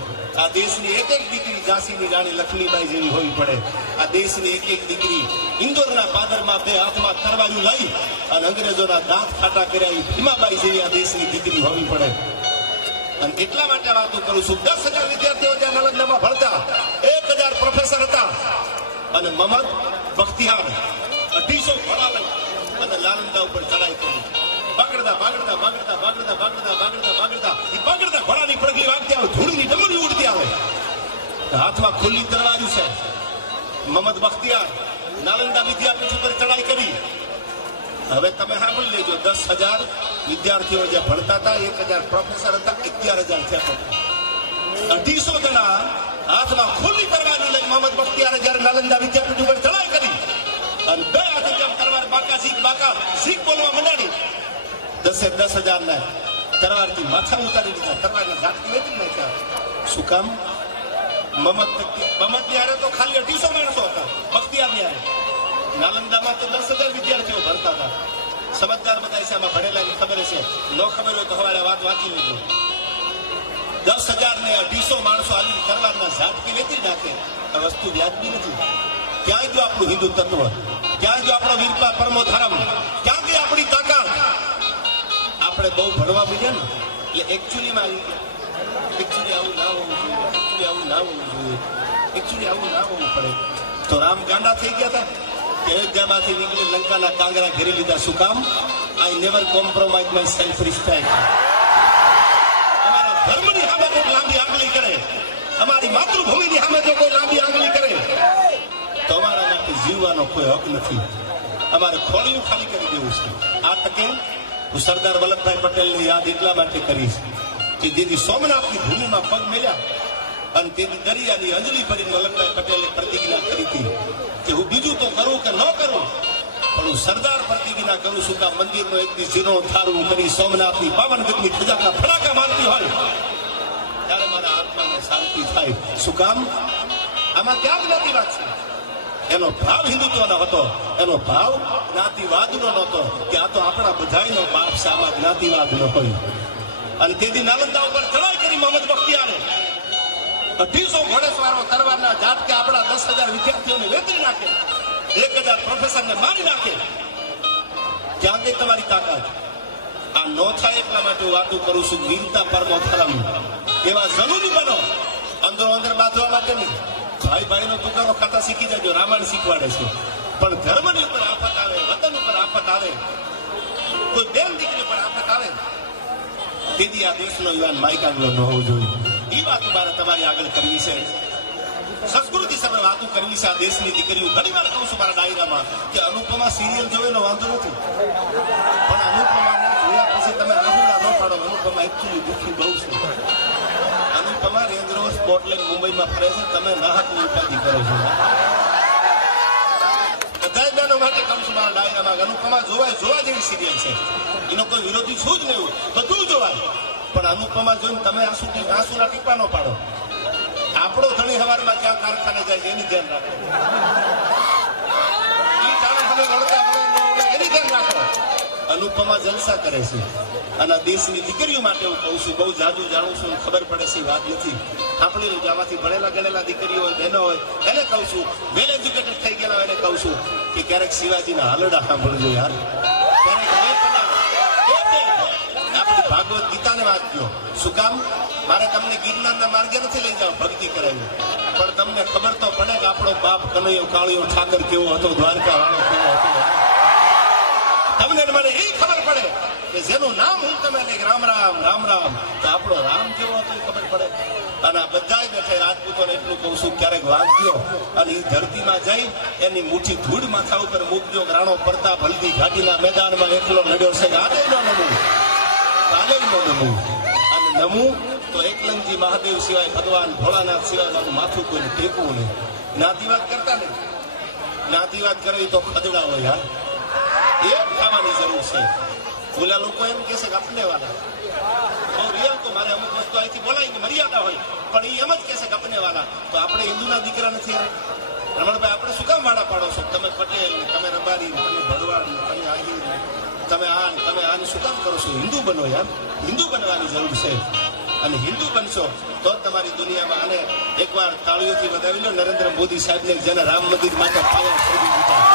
આ દેશની એક દીકરી ઝાંસીની રાણી લક્ષ્મીબાઈ જેવી હોવી પડે. આ દેશની એક દીકરી ઇન્દોરના પાદરમાં 2 હાથમાં તરવાયું લઈ અને અંગ્રેજોના દાંત ખાટા કર્યા એ ભીમાબાઈ જેવી આ દેશની દીકરી હોવી પડે. અને એટલા માટે વાતો કરું છું. 10,000 વિદ્યાર્થીઓ જ્યાં નાલંદામાં ભણતા, 1,000 પ્રોફેસર હતા. અને મહમદ બખ્તિયાર 250 ઘોડા લઈ અને નાલંદા ઉપર ચડાઈ કરી. બાગડતા બાગડતા બાગડતા બાગડતા બાગડતા બાગડતા બાગડતા એ બાગડતા ઘોડાની પડઘી વાગતી આવે, ધૂળની ડમરી ઉડતી આવે. હાથમાં ખુલ્લી તરવારી છે. મહમદ બખ્તિયાર નાલંદા વિદ્યાપીઠ ઉપર ચડાઈ કરી. હવે તમે સાંભળી લેજો, 10,000 વિદ્યાર્થીઓ જે ભણતા હતા, 1,000 પ્રોફેસર હતા, 11,000 થયા. 250 જણા હાથમાં ખુલ્લી તરવારી લઈ મહમદ બખ્તિયારે જયારે નાલંદા વિદ્યાપીઠ ઉપર ચડાઈ કરી અને 2 હાથે જેમ તરવાર બાકા શીખ બોલવા મંડાડી. 10,000 ને તરવારથી માથા ઉતારી દીધા, તરવારના ઝાટકી વેચી નાખ્યા. શું કામ? મહમદ યારે તો ખાલી 250 માણસો હતા. બખ્તિયાર યારે નાલંદામાં તો 10,000 વિદ્યાર્થીઓ ભણતા હતા. સમજદાર બધા છે, આમાં ભણેલાની ખબર છે. ન ખબર હોય તો હવારે વાત વાંચી લીધું. 10,000 ને 250 માણસો આવી તરવારના ઝાટકી વેચી નાખે. આ વસ્તુ વ્યાજબી નથી. ક્યાં ગયો આપણું હિન્દુ તત્વ? ક્યાં ગયો આપણો વીરતા પરમો ધર્મ? ક્યાં ગઈ આપણી તાકાત? આપણે બહુ ભણવા મળ્યા ને એટલે એકચ્યુઅલીમાં આવું ના હોવું જોઈએ. એકચ્યુઅલી આવું ના હોવું પડે. તો રામ ગાંડા થઈ ગયા હતા કે અયોધ્યામાંથી નીકળી લંકાના કાંગરા ઘેરી લીધા. શું કામ? I never compromise my self respect. અમારા ધર્મની સામે કોઈ લાંબી આંગળી કરે, અમારી માતૃભૂમિની સામે જો કોઈ લાંબી આંગળી કરે તો અમારા માટે જીવવાનો કોઈ હક નથી. અમારે ખોળિયું ખાલી કરી દેવું છે. આ તકે હું સરદાર વલ્લભભાઈ પટેલની યાદ એટલા માટે કરીશ કે જેથી સોમનાથની ભૂમિમાં પગ મેળ્યા અને તેની દરિયાની અંજલિ ભરીને વલ્લભભાઈ પટેલે પ્રતિજ્ઞા કરી હતી કે હું બીજું તો કરું કે ન કરું, પણ હું સરદાર પ્રતિજ્ઞા કરું છું કે આ મંદિરનો એક દી જીર્ણો થારું કરી સોમનાથની પાવનગઢની ધજાના ફડાકા મારતી હોય ત્યારે મારા આત્માને શાંતિ થાય. શું કામ? આમાં ક્યાં જ્ઞાતિ વાત છે? એનો ભાવ હિન્દુત્વનો હતો, એનો ભાવ જ્ઞાતિવાદનો નહોતો કે આ તો આપણા બધાયનો બાપ છે, આમાં જ્ઞાતિવાદ ન હોય. અને તેથી નાલંદા ઉપર ચડાઈ કરી મહમદ બખ્તિયારે 250 ઘોડેસવારો તરવારના ઝાટકે આપણા 10,000 વિદ્યાર્થીઓને વેતરી નાખે. 1000 પ્રોફેસરને મારી નાખે. ક્યાં ગઈ તમારી તાકાત? આ નો થાય એટલા માટે હું વાતું કરું છું. વીરતા પરમો ધર્મ. એવા જનુની બનો, અંદરો અંદર બાંધવા માટે નહીં. ભાઈ ભાઈનો તુકારો ખાતા શીખી જાજો, રામાયણ શીખવાડે છે. પણ ધર્મની ઉપર આફત આવે, વતન ઉપર આફત આવે, કોઈ બેન દીકરી પર આફત આવે, તેથી આ દેશનો યુવાન માઇકાંગલો ન હોવો જોઈએ. એ વાત મારે તમારી આગળ કરવી છે. સંસ્કૃતિ સાથે વાતો કરવી છે. આ દેશની દીકરીઓ ઘણી વાર કહું છું મારા ડાયરામાં કે અનુપમા સિરિયલ જોવેનો વાંધો નથી, પણ અનુપમાને જોયા પછી તમે આહુડા ન પાડો. અનુપમા એકચ્યુઅલી દુઃખી બહુ છે. અનુપમા રેન્જ રોવર સ્પોટ લઈને મુંબઈમાં ફરે છે, તમે નાહકની ઉપાધિ કરો છો. બધા બહેનો માટે કહું છું મારા ડાયરામાં અનુપમા જોવા જેવી સિરિયલ છે. એનો કોઈ વિરોધી છું જ નહીં, બધું જોવાય. પણ અનુપમા જોઈને તમે આંસુના ટીપા ન પાડો. આપણો ધણી હવારમાં ક્યાં કારખાને જાય છે એની ધ્યાન રાખો. એની ધ્યાન રાખો. અનુપમા જલસા કરે છે. અને દેશની દીકરીઓ માટે હું કહું છું, બહુ જાજુ જાણું છું, ખબર પડે છે વાત નથી. સાંભળેલું છે. આમાંથી ભણેલા ગણેલા દીકરીઓ હોય, બહેનો હોય, એને કહું છું, વેલ એજ્યુકેટેડ થઈ ગયેલા હોય એને કહું છું કે ક્યારેક શિવાજીના હાલડા સાંભળજો યાર. આપણી ભાગવત ગીતાને વાંચજો. શું કામ? મારે તમને ગિરનારના માર્ગે નથી લઈ જાવ ભક્તિ કરાવી, પણ તમને ખબર તો પડે કે આપણો બાપ કનૈયો કાળિયો ઠાકર કેવો હતો, દ્વારકા વાળો કેવો હતો. તમને મને એ ખબર પડે કે જેનું નામ હું તમે રામ રામ રામ રામ, તો આપણો રામ કેવો હતો એ ખબર પડે. અને આ બધા બેઠે રાજપૂતોને એટલું કહું છું, ક્યારેક વાંચજો અને એ ધરતીમાં જઈ એની મુઠ્ઠી ધૂળ માથા ઉપર મૂકજો. રાણો પ્રતાપ હલ્દી ઘાટીના મેદાનમાં એકલો લડ્યો છે. આજે ન નમું, કાલે ન નમું. અને નમું તો એકલંગજી મહાદેવ સિવાય, ભગવાન ભોળાનાથ સિવાય મારું માથું કોઈને ટેકવું નહીં. જ્ઞાતિવાદ કરતા નહીં. જ્ઞાતિવાદ કરવી તો ખદડા હોય યાર. એ ખાવાની જરૂર છે. ઓલા લોકો એમ કે છે કે અપને વાળા, બહુ રિયલ તો મારે અમુક વસ્તુ અહીંથી બોલાય મર્યાદા હોય, પણ એ એમ જ કે છે કે અપને વાળા. તો આપણે હિન્દુના દીકરા નથી. રમણભાઈ, આપણે શું કામ વાળા પાડો છો? તમે પટેલ, તમે રબારી, તમે ભરવાડ, તમે આહિર, તમે આને શું કામ કરો છો? હિન્દુ બનો યાર. હિન્દુ બનવાની જરૂર છે. અને હિન્દુ બનશો તો તમારી દુનિયામાં. આને એકવાર તાળીઓથી વધાવી લો નરેન્દ્ર મોદી સાહેબને, જેને રામ મંદિર માટે પાયા છોડી દીધા.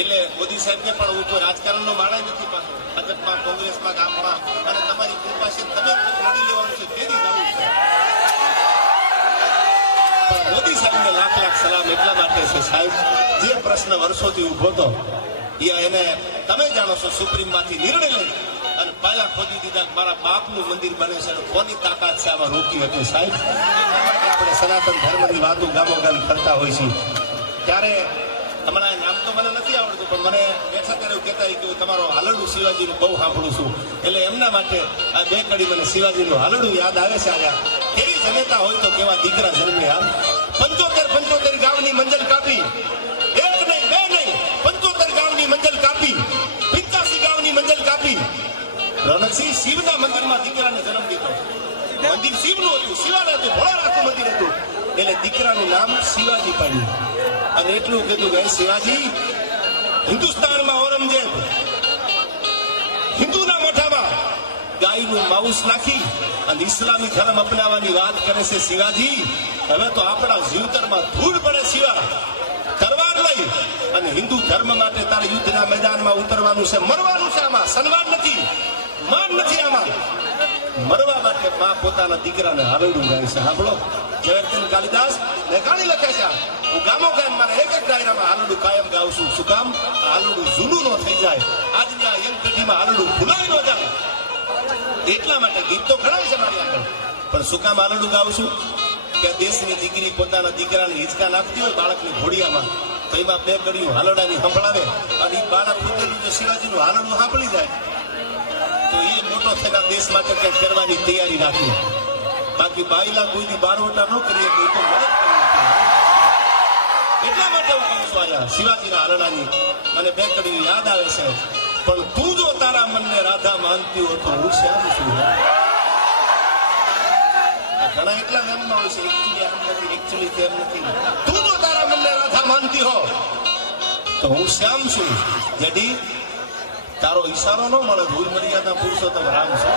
એટલે મોદી સાહેબને પણ હું કોઈ રાજકારણનો માળા નથી પાછો. ભાજપમાં, કોંગ્રેસમાં, ગામમાં, અને તમારી કૃપા છે. તમે લડી લેવાનું છે, તેની જરૂર છે. મોદી સાહેબને લાખ લાખ સલામ એટલા માટે છે સાહેબ, જે પ્રશ્ન વર્ષોથી ઉભો હતો એને તમે જાણો છો, સુપ્રીમ માંથી નિર્ણય લઈ અને પાયા ખોદી દીધા. મારા બાપનું મંદિર બને છે, કોની તાકાત છે આમાં રોકી હતી સાહેબ? આપણે સનાતન ધર્મની વાતો ગામો ગામ કરતા હોય છે. ત્યારે હમણાં નામ તો મને નથી આવડતું, પણ મને બેઠા ત્યારે એવું કહેતા કે હું તમારો હાલડું શિવાજીનું બહુ સાંભળું છું. એટલે એમના માટે આ બે કડી મને શિવાજીનું હાલડું યાદ આવે છે. આયા કેવી જનેતા હોય તો કેવા દીકરા જન્મ્યા. 75 ગામની મંજલ કાપી, એક નહીં બે નહીં, 75 ગામની મંજલ કાપી, 85 ગામની મંજલ કાપી. રણસિંહ શિવના મંદિરમાં દીકરાને જન્મ દીધો. મંદિર શિવનું હતું, શિવાનું હતું, ભોળાનાથનું મંદિર હતું. એટલે દીકરાનું નામ શિવાજી પાડ્યું. અને એટલું કીધું કે શિવાજી, હિન્દુસ્તાનમાં ઔરંગઝેબ હિન્દુના મોઢામાં ગાયનું માઉસ નાખી અને ઇસ્લામી ધર્મ અપનાવવાની વાત કરે છે. શિવાજી, હવે તો આપણા જીવતરમાં ધૂળ પડે. શિવા, તરવાર લઈ અને હિન્દુ ધર્મ માટે તારે યુદ્ધના મેદાનમાં ઉતરવાનું છે, મરવાનું છે. આમાં સન્માન નથી, માન નથી. આમાં મરવા માટે મા પોતાના દીકરાને હાલડું ગાય છે. સાંભળો, ઝવેરચંદ કાલિદાસ મેઘાણી લખે છે, હું ગામો ગામ મારા એક ડાયરામાં હાલડું કાયમ ગાઉં છું. શું કામ? હાલડું જૂનું ન થઈ જાય, આજના યંગ પેઢીમાં હાલડું ભૂલાઈ ન જાય. એટલા માટે ગીત તો ઘણા છે મારી આગળ, પણ શું કામ હાલડું ગાઉં છું? કે દેશની દીકરી પોતાના દીકરાને હિંચકા નાખતી હોય બાળકની ઘોડિયામાં, તો એમાં બે કડીઓ હાલડાની સંભળાવે અને એ બાળક પોતેલું જો શિવાજીનું હાલડું સાંભળી જાય તો એ મોટો થયેલા દેશ માટે કંઈક કરવાની તૈયારી રાખી. બાકી બાયલા કોઈની બારવટા ન કરીએ તો એ તો મદદ કરી. એટલા માટે હું કહું છું આયા શિવાજીના હાલડાની મને બે કડીઓ યાદ આવે છે. પણ તું જો તારા મનને રાધા માનતી હોય તો હું શ્યામ છું. ઘણા એટલા નામમાં હોય છે, એકચ્યુઅલી આમ નથી, એકચ્યુઅલી તેમ નથી. તું જો તારા મનને રાધા માનતી હો તો હું શ્યામ છું. જેથી તારો ઈશારો ન મળે, ભૂલ મર્યાદા પુરુષોત્તમ રામ છું.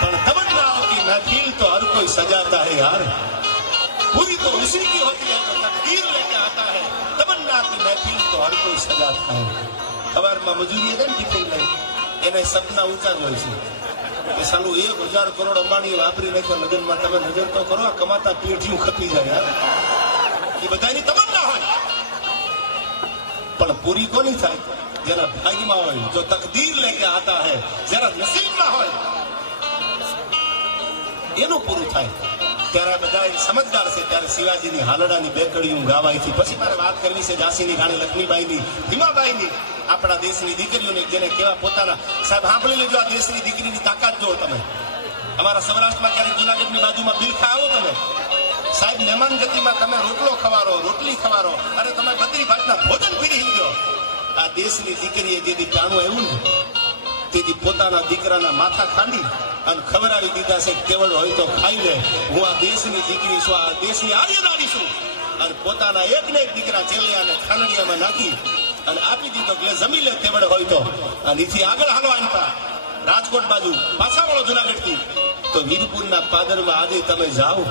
पर तमन्नाओं की महफिल तो हर कोई सजाता है यार, पूरी तो उसी की होती है जो तकदीर लेके आता है। तमन्ना की महफिल तो हर कोई सजाता है। સવારમાં મજૂરી છે ને ટિફિન લઈ એને સપના ઊંચા જ હોય છે કે સાલું 1000 કરોડ અંબાણી વાપરી નાખ્યો લગ્નમાં, તમે નજર તો કરો કમાતા પેઢીઓ ખપી જાય યાર, એ બધાની તમન્ના હોય પણ પૂરી કોની થાય? જેના ભાગ્યમાં હોય, જો તકદીર લેકે આતા હૈ, જરા નસીબમાં હોય એનું પૂરું થાય। ત્યારે બધા સમજદાર છે ત્યારે શિવાજીની હાલડાની બે કડીઓ ગાવાઈ હતી। પછી મારે વાત કરવી છે ઝાંસીની રાણી લક્ષ્મીબાઈની, ભીમાબાઈની, આપણા દેશની દીકરીઓને જેને કેવા પોતાના સાહેબ સાંભળી લેજો, આ દેશની દીકરીની તાકાત જુઓ તમે। અમારા સૌરાષ્ટ્રમાં ક્યારેક જુનાગઢની બાજુમાં બિલખા આવો તમે સાહેબ, મહેમાન ગતિમાં તમે રોટલો ખવારો, રોટલી ખવારો, અરે તમે બધી ભાતના ભોજન પીરી હિંજો। આ દેશની દીકરીએ જેથી જાણવું આવ્યું ને તેથી પોતાના દીકરાના માથા ખાંડી અને ખવડાવી દીધા છે, કેવળ હોય તો ખાઈ લે, હું આ દેશની દીકરી છું, આ દેશની આર્યનારી છું। અને પોતાના એક ને એક દીકરા ચેલિયાને ખાનડિયામાં નાખી અને આપી દીધો કે જમી લે કેવળ હોય તો। અને એથી આગળ હાલવા હતા રાજકોટ બાજુ પાછા વાળો જુનાગઢથી તો વીરપુરના પાદરમાં આજે તમે જાઓ,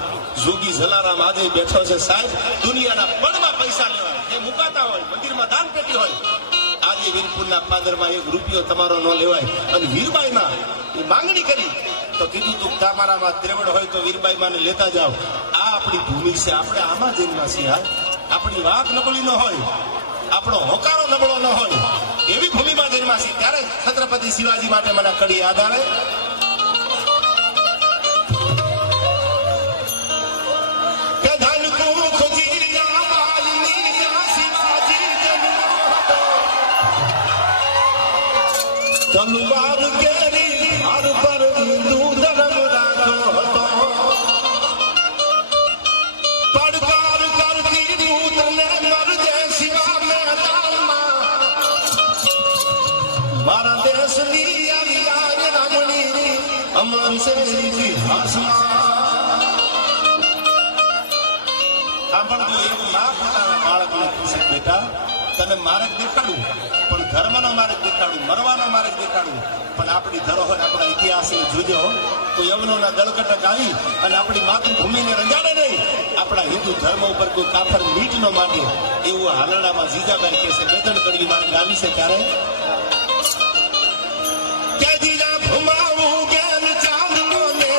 જોગી જલારામ આજે બેઠો છે સાહેબ, દુનિયાના પળમાં પૈસા લેવાય જે મુકાતા હોય, મંદિરમાં દાન પેટી હોય, આજે વીરપુરના પાદરમાં 1 રૂપિયો તમારો ન લેવાય। અને વીરબાઈમાં એ માંગણી કરી તો કીધું તું તમારામાં ત્રેવડ હોય તો વીરબાઈમાં લેતા જાઓ। આ આપણી ભૂમિ છે, આપણે આમાં જન્મા છીએ યાર। આપણી વાત નબળી ન હોય, આપણો હોકારો નબળો ન હોય, એવી ભૂમિમાં જન્મા છીએ। ત્યારે છત્રપતિ શિવાજી માટે મને કડી યાદ આવે તલવાર કેરી હાર પર હિન્દુ ધર્મ રાખો હતો, પડકાર કરતી દૂતને મરજે શિવા મેદાનમાં, મારા દેશની આવી આય રમણી અમર છે ઇતિહાસમાં। સાંભળજો, એક મા પોતાના બાળકને પૂછે બેટા તને માર્ગ દેખાડું પણ ધર્મનો માર્ગ દેખાડું, મરવાનો માર્ગ દેખાડું, પણ આપણી ધરોહર આપણા ઇતિહાસને જોજો તો યવનોના દળકટક આવી અને આપણી માતૃભૂમિને રંજાડે નહીં। આપણા હિન્દુ ધર્મ ઉપર કોઈ કાફર મીટ ન માંગે એવું હાલડામાં જીજાબાઈ કહે છે। બેદન કડી મારે ગાવી છે ત્યારે કે જીજા ભુમાવું ગેર ચાંદનો ને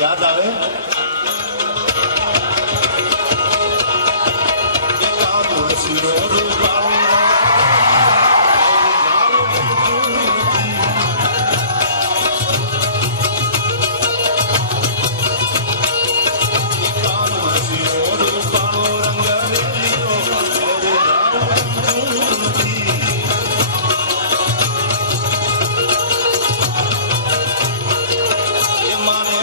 યાદ આવે માને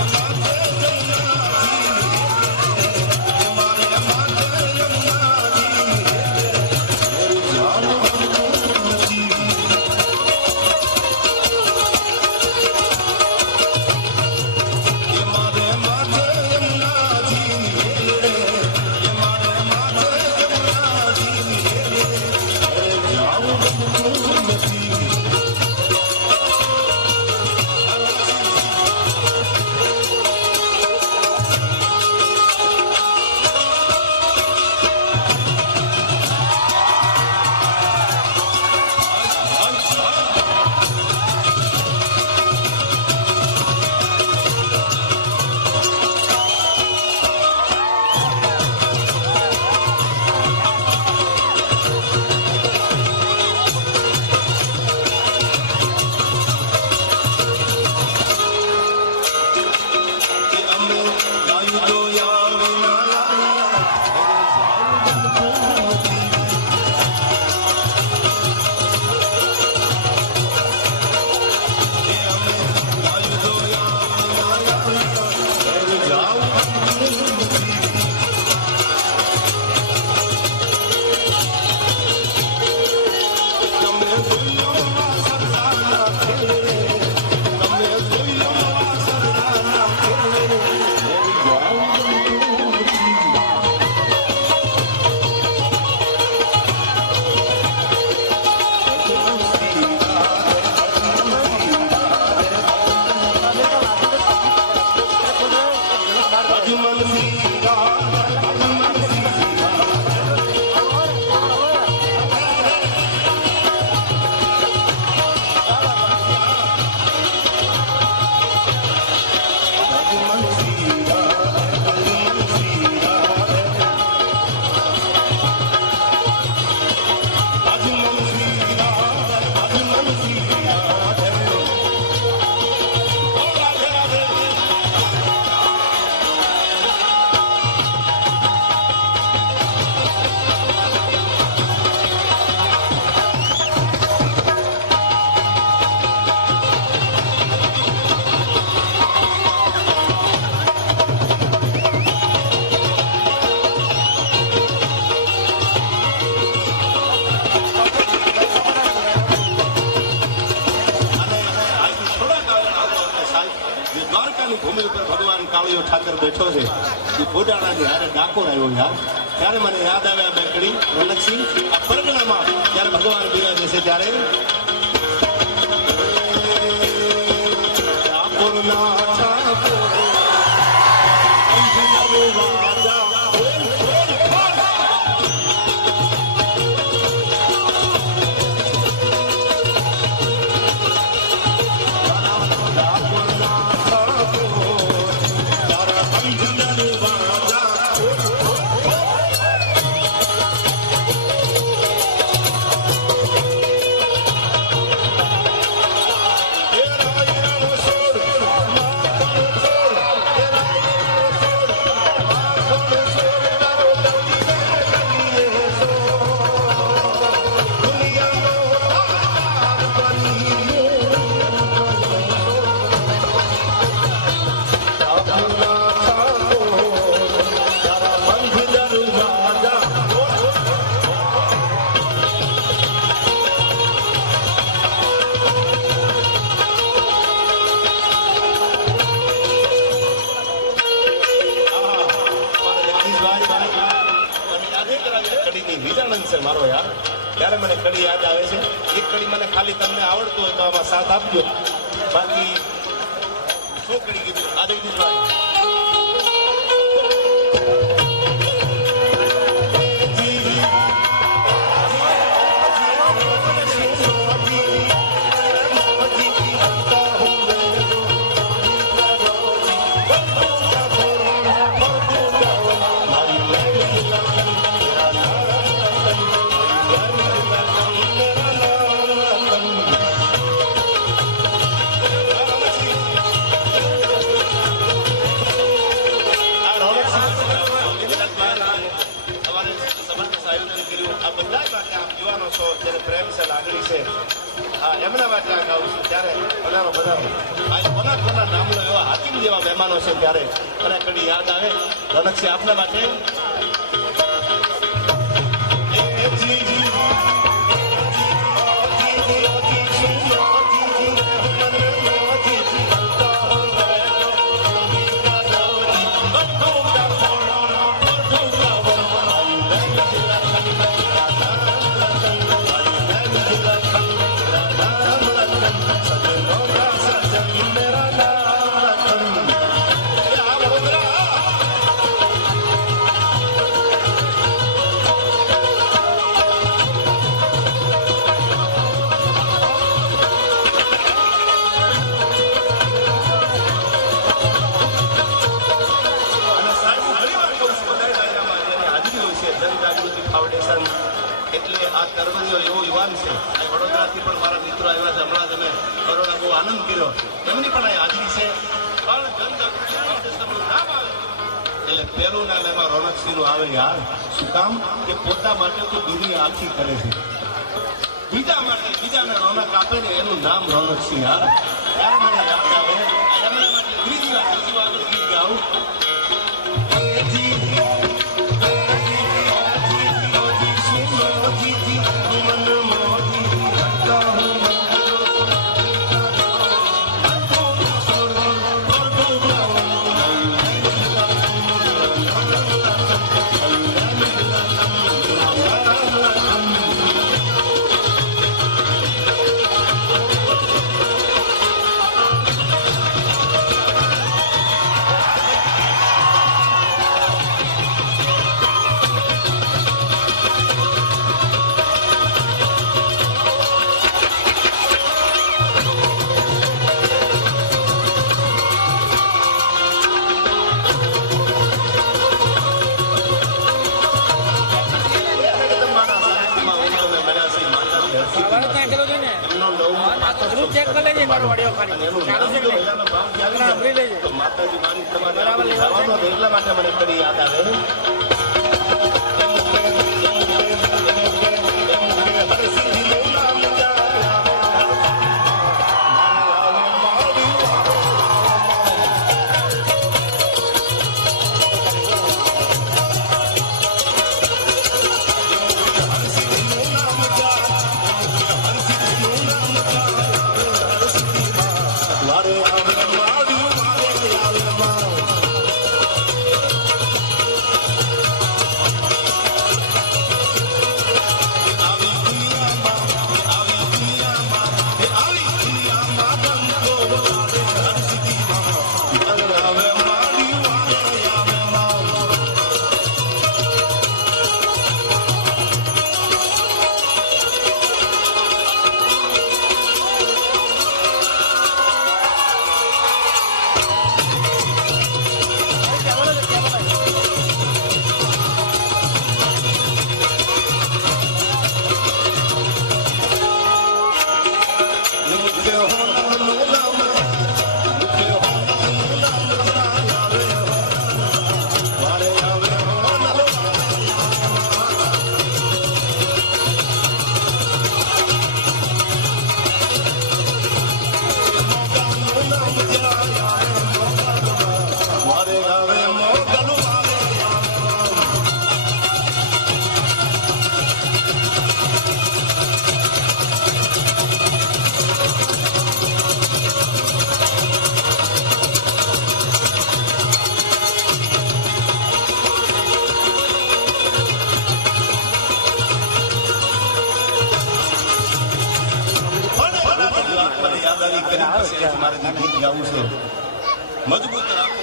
જે દ્વારકાની ભૂમિ ઉપર ભગવાન કાળિયો ઠાકર બેઠો છે એ ગોડાણાની હારે ડાકોર આવ્યો યાર. ત્યારે મને યાદ આવે આ બેકડી રણકસિંહ આ પરગણામાં ત્યારે ભગવાન બિરાજે છે ત્યારે ડાકોરના મારો યાર ત્યારે મને કડી યાદ આવે છે. એક કડી મને ખાલી તમને આવડતું હોય તો આમાં સાથ આપજો, બાકી શું કડી કીધું આ દઈ પ્રેમ છે, લાગણી છે, એમના માટે આ ગાઉં છું. ત્યારે બનાવો આ કોના નામનો એવા હાથીમ જેવા મહેમાનો છે ત્યારે મને કડી યાદ આવે. રણકસિંહ આપના માટે એટલે આ તરવરીઓ એવો યુવાન છે. આ વડોદરાથી પણ મારા મિત્રો આવ્યા છે, હમણાં તમે બરોડા બહુ આનંદ કર્યો, એમની પણ આ હાજરી છે. પણ જનજાગૃતિ નામ આવે એટલે પહેલું નામ એમાં રણકસિંહનું આવે યાર. શું કામ કે પોતા માટે તો દુનિયા આખી કરે છે, બીજા માટે બીજાને રોનક આપે ને એનું નામ રણકસિંહ યાર. ત્યારે મને યાદ આવે એમના માટે ત્રીજી વાર બીજું આગળ ગીત ગાવું. માતાજી મારી તમારે એટલા માટે મને કરી યાદ આવે. Hare Hare મજબૂત રાખો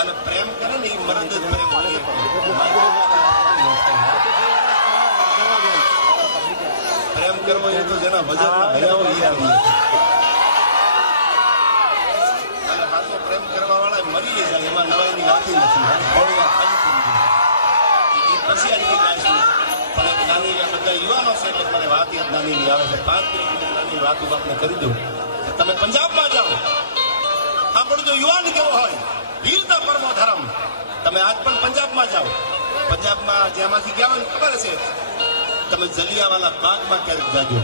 અને પ્રેમ કરે ને એ મરદ જ પ્રેમ પ્રેમ કરવો એ તો જેના વજન અને હાથો પ્રેમ કરવા વાળા મરી જાય એમાં નવાઈની વાત નથી. એ પછી આવી ગાઈશું પણ એક નાની બધા યુવાનો છે એટલે મને વાત યાદ નાની આવે છે. 5 કિલોમીટર નાની વાત આપણે કરી દઉં. તમે પંજાબમાં જાઓ, આપણો જો યુવાન કેવો હોય, વીરતા પરમો ધર્મ. તમે આજ પણ પંજાબમાં જાઓ, પંજાબમાં જેમાંથી ગયા હોય ખબર છે, તમે જલિયાવાલા બાગમાં ક્યારેક જાજો,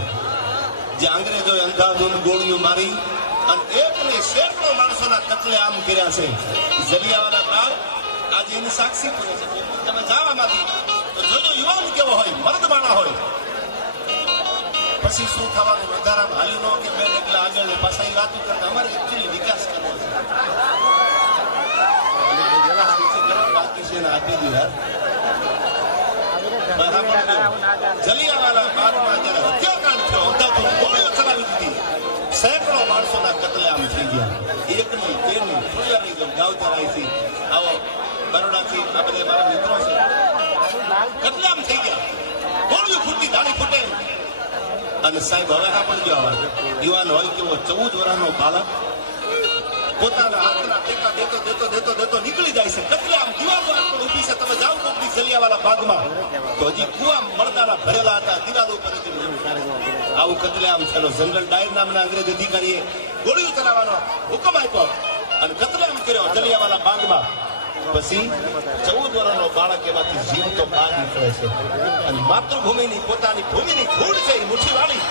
જે અંગ્રેજોએ અંધાધૂન ગોળીઓ મારી અને એક ને સેંકડો માણસોના કતલેઆમ કર્યા છે. જલિયાવાલા બાગ આજે એની સાક્ષી પૂરે છે. તમે જાવામાંથી તો જોજો યુવાન કેવો હોય, મર્દમાણા હોય. પછી શું થવાનું, વધારામાં હાલી નો કે બે ડગલા આગળ પાછા એ વાતો કરતા અમારે એકચ્યુઅલી વિકાસ કરવો છે. બાકી છે ને આપી દીધા. જલિયાવાલા બાગમાં જયારે હત્યાકાંડ થયો, અંધાધૂન ગોળીઓ ચલાવી દીધી, સેંકડો માણસોના કતલેઆમ થઈ ગયા. એક નહીં, બે નહીં, થોડી નહીં, ગાવતરાયથી આવો બરોડાથી આ બધા મારા મિત્રો છે, કતલેઆમ થઈ ગયા, ગોળીઓ ફૂટી, દાડી ફૂટે. અને સાહેબ હવે હા પણ જો યુવાન હોય કેવો 14 વર્ષનો બાળક પોતાના હાથના ટેકા દેતો દેતો દેતો દેતો નીકળી જાય છે. કતલેઆમ દિવાલો પણ ઊભી છે. તમે જાઓ કોકની જલિયાવાલા બાગમાં તો હજી કુવા મળદાના ભરેલા હતા, દિવાલો ઉપર આવું કતલેઆમ થયેલો. જનરલ ડાયર નામના અંગ્રેજ અધિકારીએ ગોળીઓ ચલાવવાનો હુકમ આપ્યો અને કતલેઆમ કર્યો જલિયાવાલા બાગમાં. પછી 14 વર્ષનો બાળક એમાંથી જીવતો બહાર નીકળે છે અને માતૃભૂમિની પોતાની ભૂમિની ધૂળ છે એ મુઠ્ઠી વાળી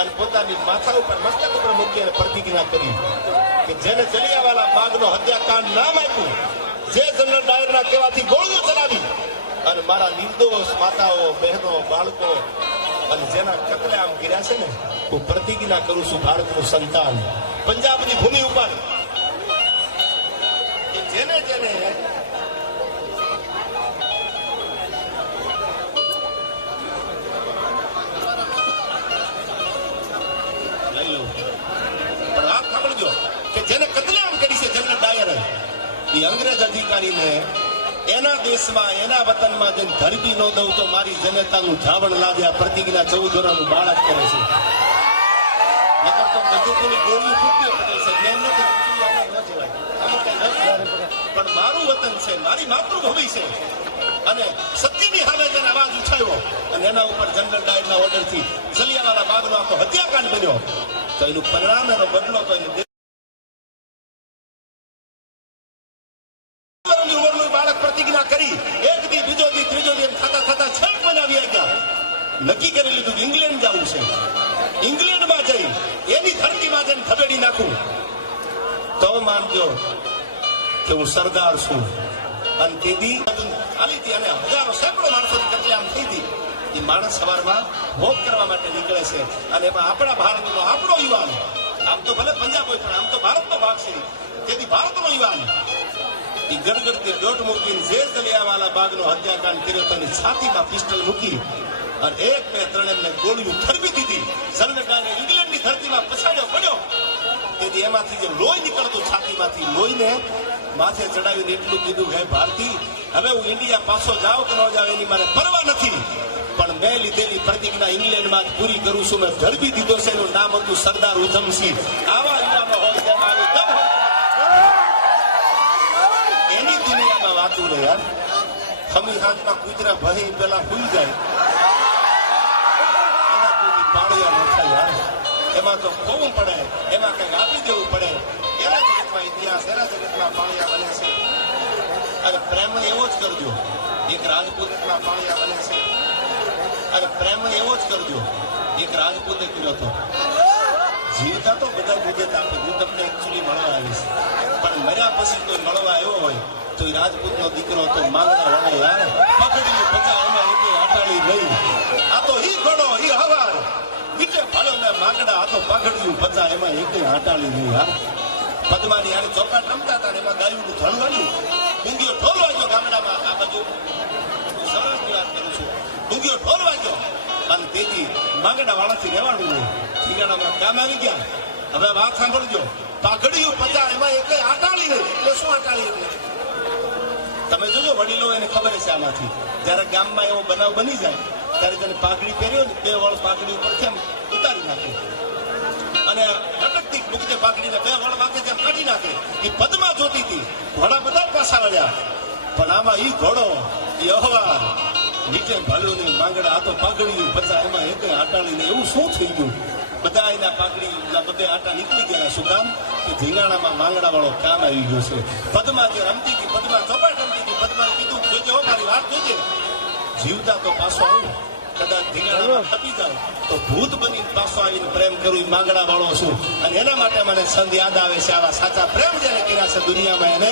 અને પોતાની માથા ઉપર મસ્તક ઉપર મૂકી અને પ્રતિજ્ઞા કરી કે જેને જલિયાવાલા બાગનો હત્યાકાંડ નામ આપ્યું, જે જનરલ ડાયરના કહેવાથી ગોળીઓ ચલાવી અને મારા નિર્દોષ માતાઓ, બહેનો, બાળકો અને જેના કતલેઆમ કર્યા છે ને, હું પ્રતિજ્ઞા કરું છું ભારતનું સંતાન પંજાબની ભૂમિ ઉપર જેને જેને લઈ લો પણ આ સાંભળજો કે જેને કતલેઆમ કરી છે જનરલ ડાયર, એ અંગ્રેજ અધિકારીને એના દેશમાં એના વતનમાં જઈને ધરબી ન દઉં તો મારી જનતાનું ધાવણ લાગે આ પ્રતિજ્ઞા 14 વર્ષનું બાળક કરે છે. નકર તો બંદૂકોની ગોળીઓ ફૂટવી પડે છે. જ્ઞાન નથી પણ મારું વતન છે, મારી માતૃભૂમિ છે અને સત્યની સામે જેને અવાજ ઉઠાવ્યો અને એના ઉપર જનરલ ડાયરના ઓર્ડરથી જલિયાવાલા બાગનો આખો હત્યાકાંડ બન્યો, તો એનું પરિણામ, એનો બદલો તો એને બાળક પ્રતિજ્ઞા કરી, એક દી, બીજો દી, ત્રીજો દી થતા થતા 6 મહિના આવી ગયા. નક્કી કરી લીધું ઇંગ્લેન્ડ જવું છે. ઇંગ્લેન્ડમાં જઈ એની ધરતીમાં જઈને ધબેડી નાખું તો માનજો કે હું સરદાર છું. અને તેથી આવી હતી અને હજારો સેંકડો માણસોની કતલેઆમ થઈ હતી. એ માણસ સવારમાં વોક કરવા માટે નીકળે છે અને એમાં આપણા ભારતનો આપણો યુવાન, આમ તો ભલે પંજાબ હોય પણ આમ તો ભારતનો ભાગ છે, તેથી ભારતનો યુવાન એ ગડગડતી દોટ મૂકીને જે જલિયાવાલા બાગનો હત્યાકાંડ કર્યો તેની છાતીમાં પિસ્ટલ મૂકી અને 1, 2, 3 એમને ગોળીઓ ઠરવી દીધી. જનરલ ઇંગ્લેન્ડની ધરતીમાં પછાડ્યો પડ્યો. તેથી એમાંથી જે લોહી નીકળતું છાતીમાંથી, લોહીને માથે ચડાવીને એટલું કીધું, હે ભારતી, હવે હું ઇન્ડિયા પાછો જાઉં કે ન જાઉં એની મારે પરવા નથી, પણ મેં લીધેલી પ્રતિજ્ઞા ઇંગ્લેન્ડમાં જ પૂરી કરું છું. મેં ધરબી દીધો છે, એનું નામ હતું સરદાર ઉધમસિંહ. આવા યુવાનો હોય જેમાં આવી દમ એની દુનિયામાં વાતું રહે યાર. ખમી હાથમાં કૂતરા ભરી પેલા ભૂલી જાય એના કોઈ પાળિયા ન થાય યાર. એમાં તો ખોવું પડે, એમાં કંઈક આપી દેવું પડે. એના જગતમાં ઇતિહાસ, એના જગતમાં પાળિયા બને છે. અને પ્રેમ એવો જ કરજો, એક રાજપૂતના પાળિયા બને છે. અને પ્રેમ એવો જ કરજો, એક રાજપૂતે કર્યો હતો જીવતા તો બધા વિગત આપે, હું તમને એકચ્યુઅલી મળવા આવીશ, પણ મર્યા પછી કોઈ મળવા આવ્યો હોય તો એ રાજપૂતનો દીકરો તો માંગણા વાળા યાર પકડી બધા એમાં એક આટાળી નહીં. આ તો ઈ ઘોડો ઈ હવાર બીજે ભાડો ને માંગડા, આ તો પકડ્યું બધા એમાં એક આટાળી નહીં યાર. પદ્માની યાર ચોકાટ રમતા હતા ને એમાં ગાયુંનું ધણ વાળ્યું, ડુંગીઓ ઢોલ વાગ્યો ગામડામાં. આ બાજુ સૌરાષ્ટ્રની વાત કરું છું, ડુંગીઓ ઢોલ વાગ્યો અને તેથી માંગડા વાળાથી રહેવાનું નહીં. ઠીકાણામાં કામ આવી ગયા. હવે વાત સાંભળજો, પાઘડિયું પચા એમાં એક આટાળી નહીં. એટલે શું આટાળી? એટલે તમે જોજો વડીલો એને ખબર છે આમાંથી, જયારે ગામમાં એવો બનાવ બની જાય ત્યારે તેને પાઘડી પહેર્યો ને 2 વળ પાઘડી ઉપર કેમ ઉતારી નાખે અને અટકતી મૂકજે પાઘડીને 2 વળ વાગે જેમ કાઢી નાખે. એ પદમાં જોતી હતી, ઘોડા બધા પાછા વળ્યા, પણ આમાં ઈ ઘોડો એ અહવાર નીચે ભાલ્યું નહીં. માંગડા આ તો પાઘડિયું પચા એમાં એક આટાળી નહીં. એવું શું થઈ ગયું? બધા એના પાઘડી બધે આટા નીકળી ગયા. શું કામ? કે ધીંગાણામાં માંગડા વાળો કામ આવી ગયો છે. પદમાં જે રમતી હતી, પદમાં ચોપાટ રમતી હતી, પદમાં કીધું જોજે હો મારી વાત જોજે, જીવતા તો પાછો આવું, કદાચ ધીંગાણામાં ખપી જાય તો ભૂત બની પાછો આવીને પ્રેમ કરું. એ માંગડા વાળો છું અને એના માટે મને છંદ યાદ આવે છે. આવા સાચા પ્રેમ જેને કર્યા છે દુનિયામાં એને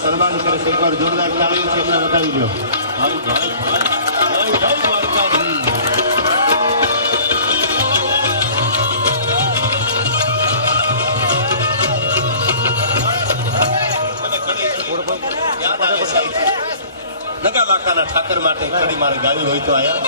સન્માન કરે છે. એકવાર જોરદાર તાળીઓથી અમને બતાવી દો. નગા લાખાના ઠાકર માટે કડી મારે ગાયું હોય તો આયા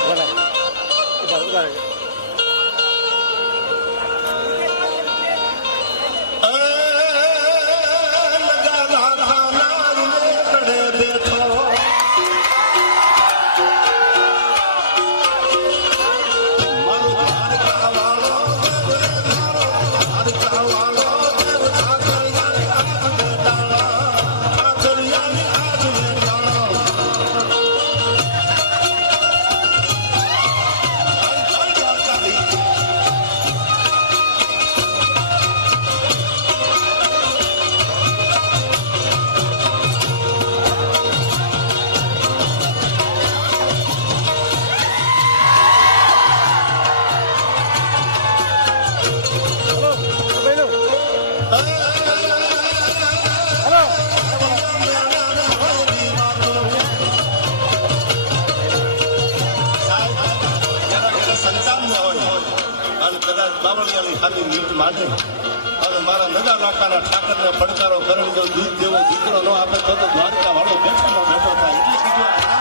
કદાચ બાવળિયાની ખાલી મીટ માટે અને મારા નગા નાખાના ઠાકરને પડકારો કરણ જો દૂધ જેવો દીકરો ન આપે તો દ્વારકા વાળો બેઠામાં બેઠો થાય એટલે કીધું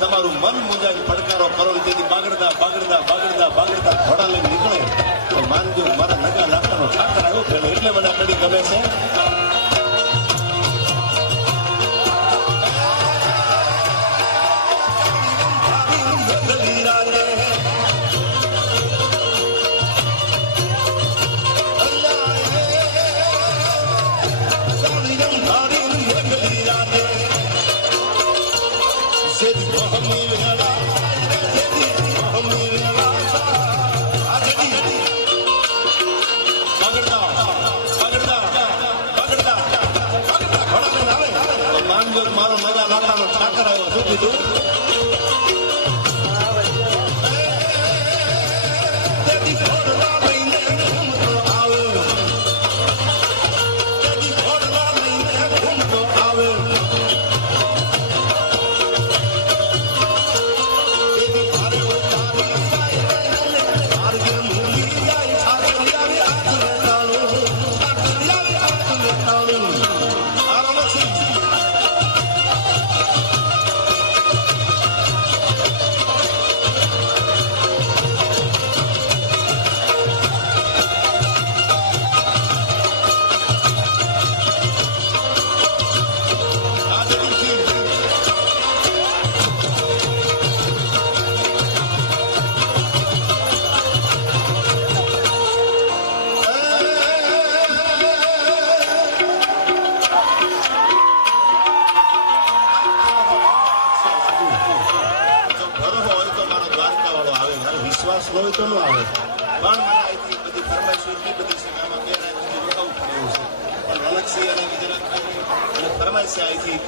તમારું મન મુંજાય પડકારો કરો તેથી બાગડતા બાગડતા બાગડતા બાગડતા ઘોડા લઈને નીકળે તો માનજો મારા નગા લાકડાનો ઠાકર આવ્યો છે એટલે મને કડી ગમે છે. મારો નગા લાકડાનો ઠાકર આવ્યો શું કીધું વિશ્વાસ હોય તો ન આવે પણ મને અહીંથી બધી ફરમાઈશો એટલી બધી છે કે આમાં બે રોકાવું પડ્યું છે પણ રણકસિંહ અને ગુજરાત ફરમાઈશ છે અહીંથી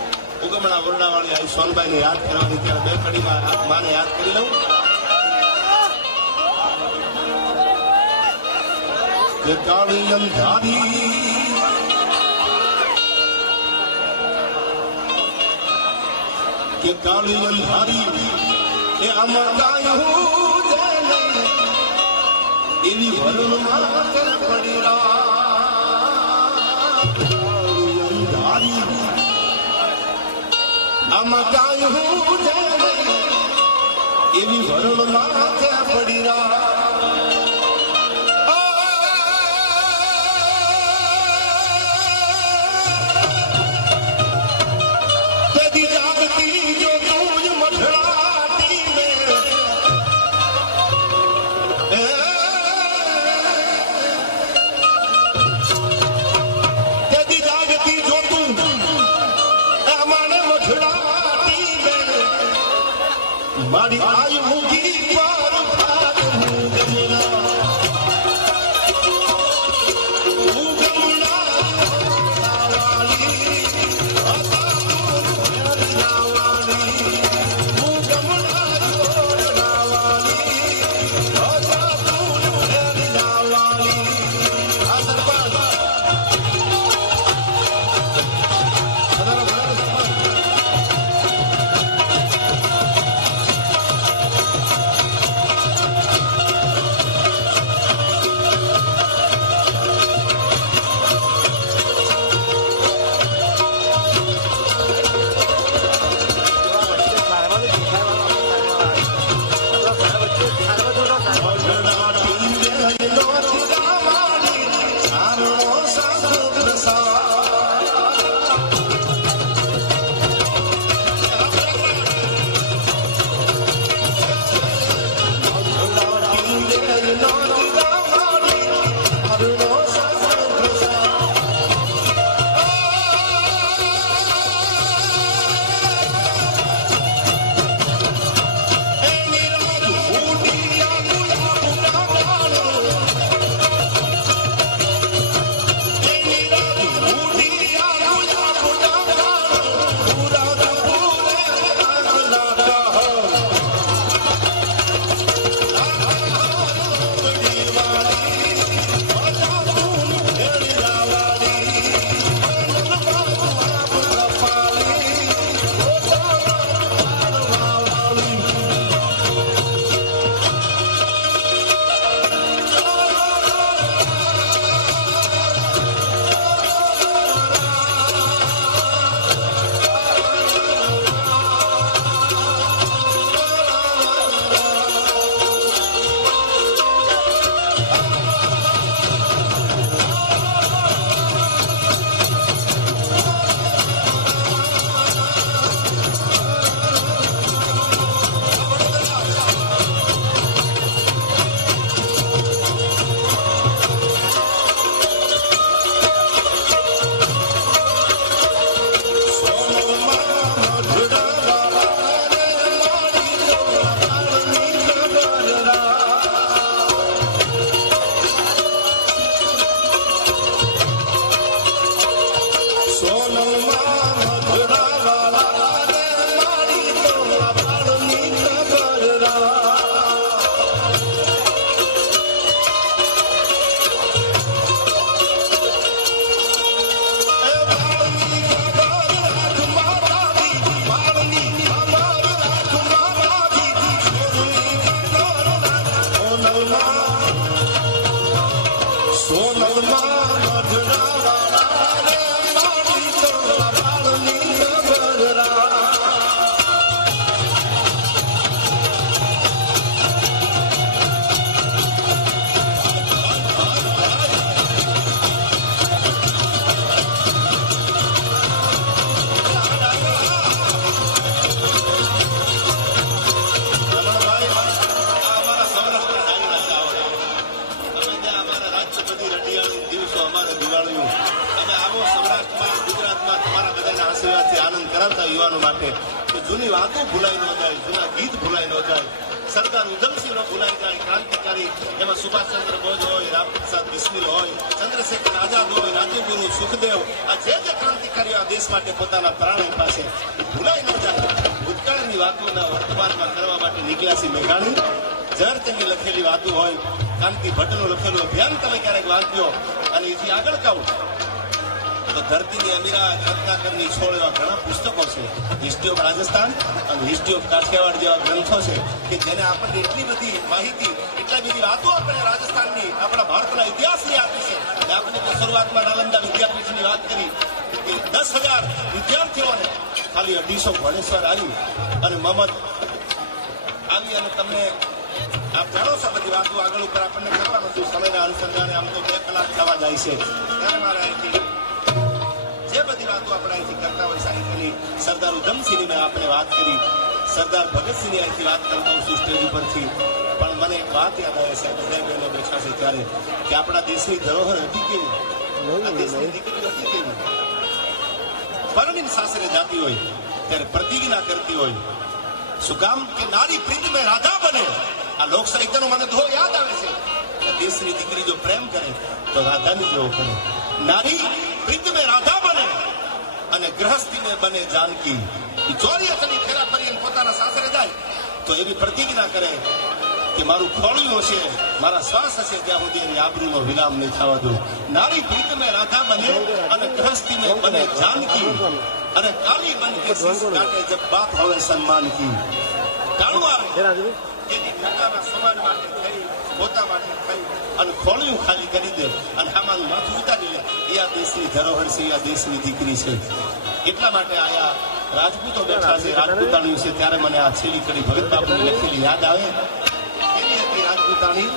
ઉગમણા ઓરડાવાળી આવી સોનબાઈને યાદ કરવાની ત્યારે બે કડીમાં માને યાદ કરી લઉં કે કાળી અંધારી કે કાળી અંધારી એ અમર ગાયું એવી વરુણમાં પડી રા આમાં કાંઈ હું એવી વરુણ માથે પડી રહ્યા મારી આયુ મૂકી પર યુવાનો માટે જૂની વાતો ભૂલાઈ ન જાય, જૂના ગીત ભૂલાઈ ન જાય, સરદાર ઉધમસિંહ નો ભૂલાઈ જાય, ક્રાંતિકારી એમાં સુભાષચંદ્ર બોઝ હોય, રામપ્રસાદ બિસ્મિલ હોય, ચંદ્રશેખર આઝાદ હોય, રાજગુરુ સુખદેવ, આ જે ક્રાંતિકારીઓ આ દેશ માટે પોતાના પ્રાણ આપ્યા છે એ ભૂલાઈ ન જાય. ભૂતકાળની વાતોના વર્તમાનમાં કરવા માટે નીકળ્યા છે મેઘાણી. જરતંગી લખેલી વાતો હોય, કાંતિ ભટ્ટનું લખેલું અભિયાન તમે ક્યારેક વાંચજો અને એથી આગળ કહું તો ધરતીની અમીરા, રત્નાકરની છોડ એવા ઘણા પુસ્તકો છે. હિસ્ટ્રી ઓફ રાજસ્થાન અને હિસ્ટ્રી ઓફ કાઠિયાવાડ જેવા ગ્રંથો છે કે જેને આપણને એટલી બધી માહિતી, એટલી બધી વાતો આપણે રાજસ્થાનની, આપણા ભારતના ઇતિહાસની આપી છે. અને આપણે તો શરૂઆતમાં નાલંદા વિદ્યાપીઠની વાત કરી કે 10,000 વિદ્યાર્થીઓને ખાલી 250 ભણેશ્વર આવ્યું અને મમત આવી અને તમને આપ જાણો છો બધી વાતો આગળ ઉપર આપણને કરવાનું હતું સમયના અનુસંધાને આમ તો 2 કલાક થવા જાય છે ત્યારે મારા અહીંથી જે બધી વાતો આપણે અહીંથી કરતા હોય સાહિત્યની સરદાર ઉધમસિંહની મેં આપણે વાત કરી સરદાર ભગતસિંહની અહીંથી વાત કરતો હું સ્ટેજ ઉપરથી પણ મને એક વાત યાદ આવે છે બધા બહેનો બેઠા છે ત્યારે કે આપણા દેશની ધરોહર હતી કેવી આ દેશની દીકરી હતી કેવી પરણીને સાસરે જાતી હોય ત્યારે પ્રતિજ્ઞા કરતી હોય શું કામ કે નારી પ્રીત મેં રાધા બને આ લોક સાહિત્યનો મને ધો યાદ આવે છે કે દેશની દીકરી જો પ્રેમ કરે તો રાધાની જેવો કરે નારી પ્રીત મેં રાધા બને અને ગૃહસ્થી મેં બને જાનકી ચોરી અસલી ફેરા ફરી પોતાના સાસરે જાય તો એવી પ્રતિજ્ઞા કરે કે મારું ખોળ્યું હશે મારા શ્વાસ હશે ત્યાં સુધી એની આબરૂનો વિરામ નહીં થવા દો નારી પ્રીત મેં રાધા બને અને ગૃહસ્થી મેં બને જાનકી અને કાલી બન કે શીશ કાટે જબ બાપ હવે સન્માન કી ટાણું આવે એની પોતાના સમાજ માટે થઈ પોતા માટે થઈ અને ખોળ્યું ખાલી કરી દે અને આમાંનું માથું ઉતારી લે એ આ દેશની ધરોહર છે એ આ દેશની દીકરી છે એટલા માટે આયા રાજપૂતો બેઠા છે રાજપૂતાણી છે ત્યારે મને આ છેલ્લી કડી ભગત બાપુની લખેલી યાદ આવે કેવી હતી રાજપૂતાણી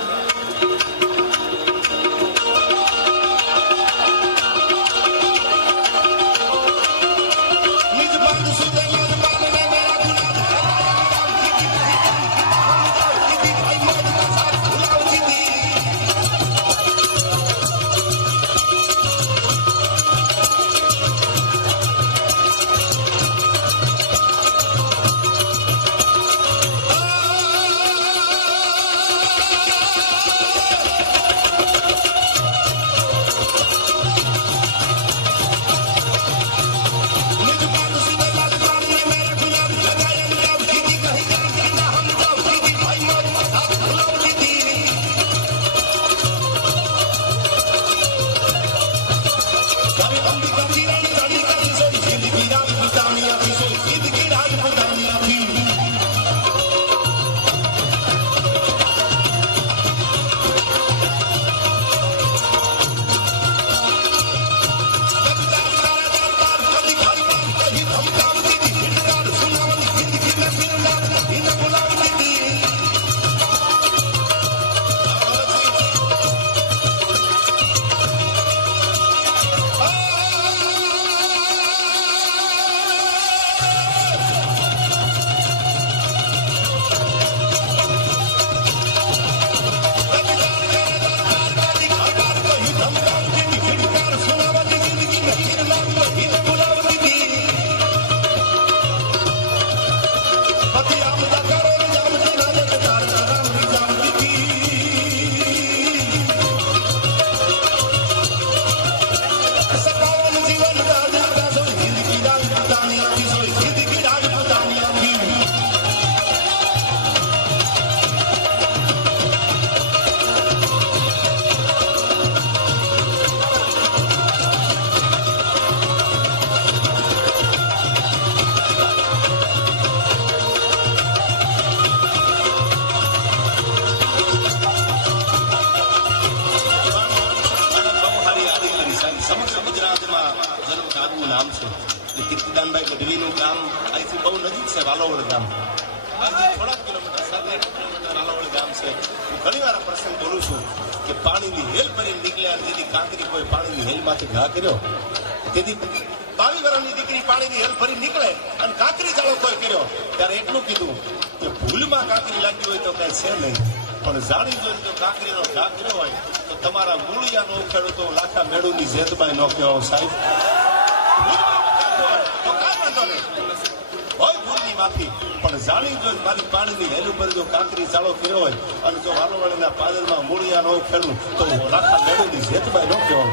નામ છે કીર્તિદાનભાઈ ગઢવીનું ગામ અહીંથી બહુ નજીક છે વાલોવડ ગામ થોડા કિલોમીટર 7-8 કિલોમીટર વાલોવડ ગામ છે હું ઘણી વાર પ્રસંગ બોલું છું કે પાણીની હેલ ભરીને નીકળ્યા તેથી કાંકરી કોઈ પાણીની હેલમાંથી ઘા કર્યો તેથી 22 વર્ષની દીકરી પાણીની હેલ ભરી નીકળે અને કાંકરી ચાલો કોઈ કર્યો ત્યારે એટલું કીધું કે ભૂલમાં કાંકરી લાગી હોય તો કઈ છે નહીં પણ જાણી જોઈને જો કાંકરીનો ઘા કર્યો હોય તો તમારા મૂળિયા નો ઉખેડો તો લાખા મેળુની જેતબાઈ નો કહેવાય સાહેબ માફી પણ જાણી જોઈને મારી પાણીની હેલ ઉપર જો કાંકરી ચાળો કર્યો હોય અને જો વાલોવાડીના પાદરમાં મૂળિયા નો ખેડું તો લાખા મેળુની જેતબાઈ નો કહેવાય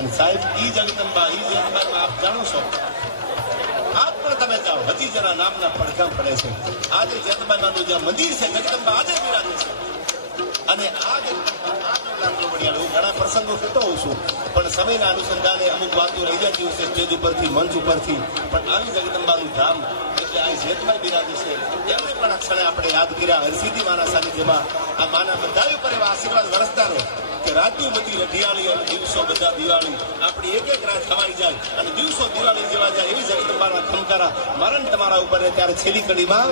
અને સાહેબ ઈ જગદંબા ઈ જેતબાઈમાં આપ જાણો છો આજ પણ તમે જાઓ હતીજના નામના પડઘા પડે છે આજે જેતબાઈમાંનું જ્યાં મંદિર છે જગદંબા આજે બિરાજે છે અને આ હું ઘણા પ્રસંગો કહેતો હોઉં છું પણ સમયના અનુસંધાને અમુક વાતો રહી જતી હોય છે સ્ટેજ ઉપરથી મંચ ઉપરથી પણ આવી જગદંબાનું ધામ એટલે આ જેઠભાઈ બિરાજી છે એમને પણ આ ક્ષણે આપણે યાદ કર્યા. હરસિદ્ધિ માના સાનિધ્યમાં આ માના બધા ઉપર એવા આશીર્વાદ વરસતા રહે કે રાતું બધી રઢિયાળી અને દિવસો બધા દિવાળી આપણી એક એક રાત ખવાઈ જાય અને દિવસો દિવાળી જેવા જાય એવી જગદંબાના ખમકારા મારણ તમારા ઉપર ત્યારે છેલ્લી કડીમાં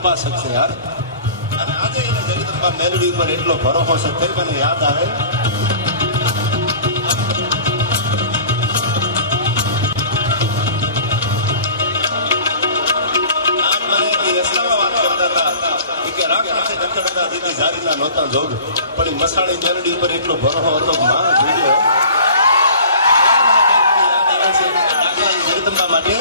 ઉપાસક છે યાર અને આજે એને જગદંબા મેલડી ઉપર એટલો ભરોસો છે ફરી મને યાદ આવે નહોતા જોગ પણ મસાણી મેલડી ઉપર એટલો ભરોસો હતો જગદંબા માટે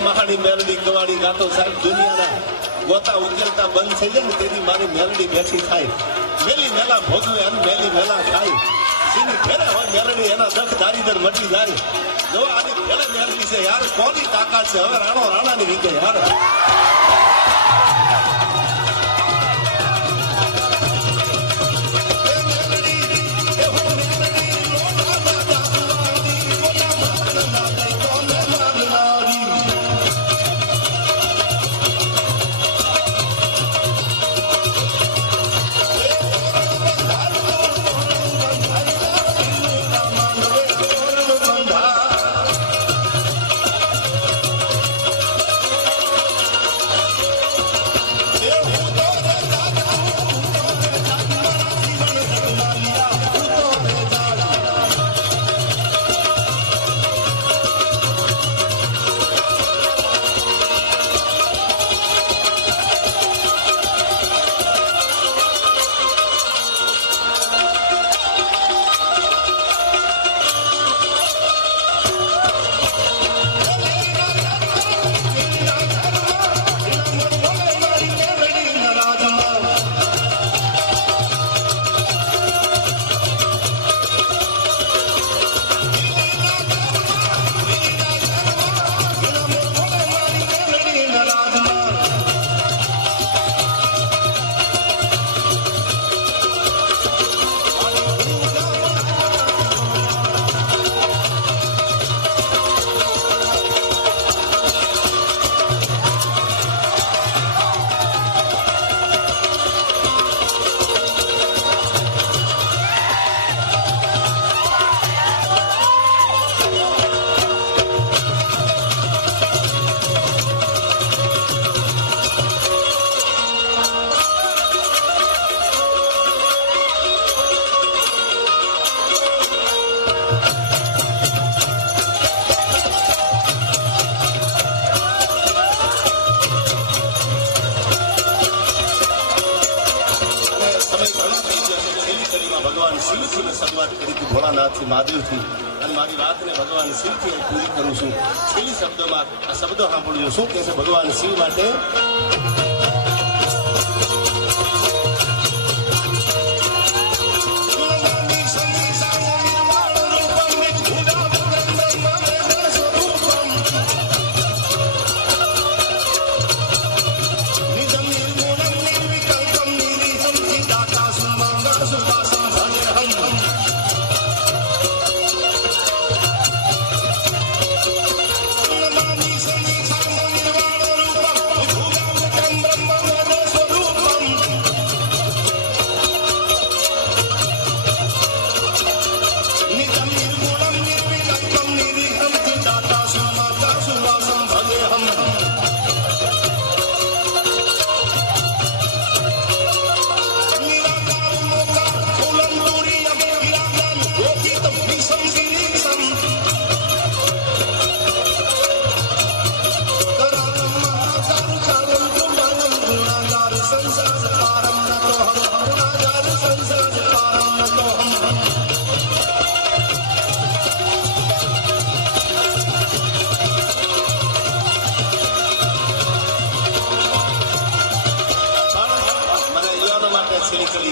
મહાની મેલડી કવાડી ગાતો સાહેબ દુનિયાના ગોતા ઉકેલતા બંધ થઈ જાય ને તેથી મારી મેલડી બેઠી થાય મેલી મેલા ભોગવે અને મેલી મેલા ખાય જેની ફેરે હોય મેલડી એના દખ દારીદર મટી જાય જો આની ફેરે મેલડી છે યાર કોની તાકાત છે હવે રાણો રાણાની રીતે યાર ભગવાન શિવથી મેં શરૂઆત કરી હતી, ભોળાનાથથી, મહાદેવથી, અને મારી વાતને ભગવાન શિવથી પૂરી કરું છું. છેલ્લી શબ્દોમાં આ શબ્દો સાંભળ્યો. શું કહે છે ભગવાન શિવ માટે?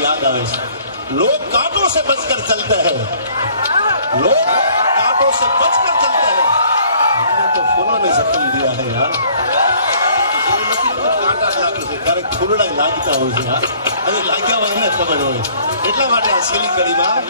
याद आवे, लोग कांटों से बचकर चलते हैं, लोग कांटों से बचकर चलते हैं, हमने तो फूलों ने जख्म दिया है यार. કાંટા લાગે છે, ક્યારેક ફૂલડા લાગતા હોય છે યાર, અને લાગ્યા હોય એને ખબર હોય. એટલા માટે આ છેલ્લી કડીમાં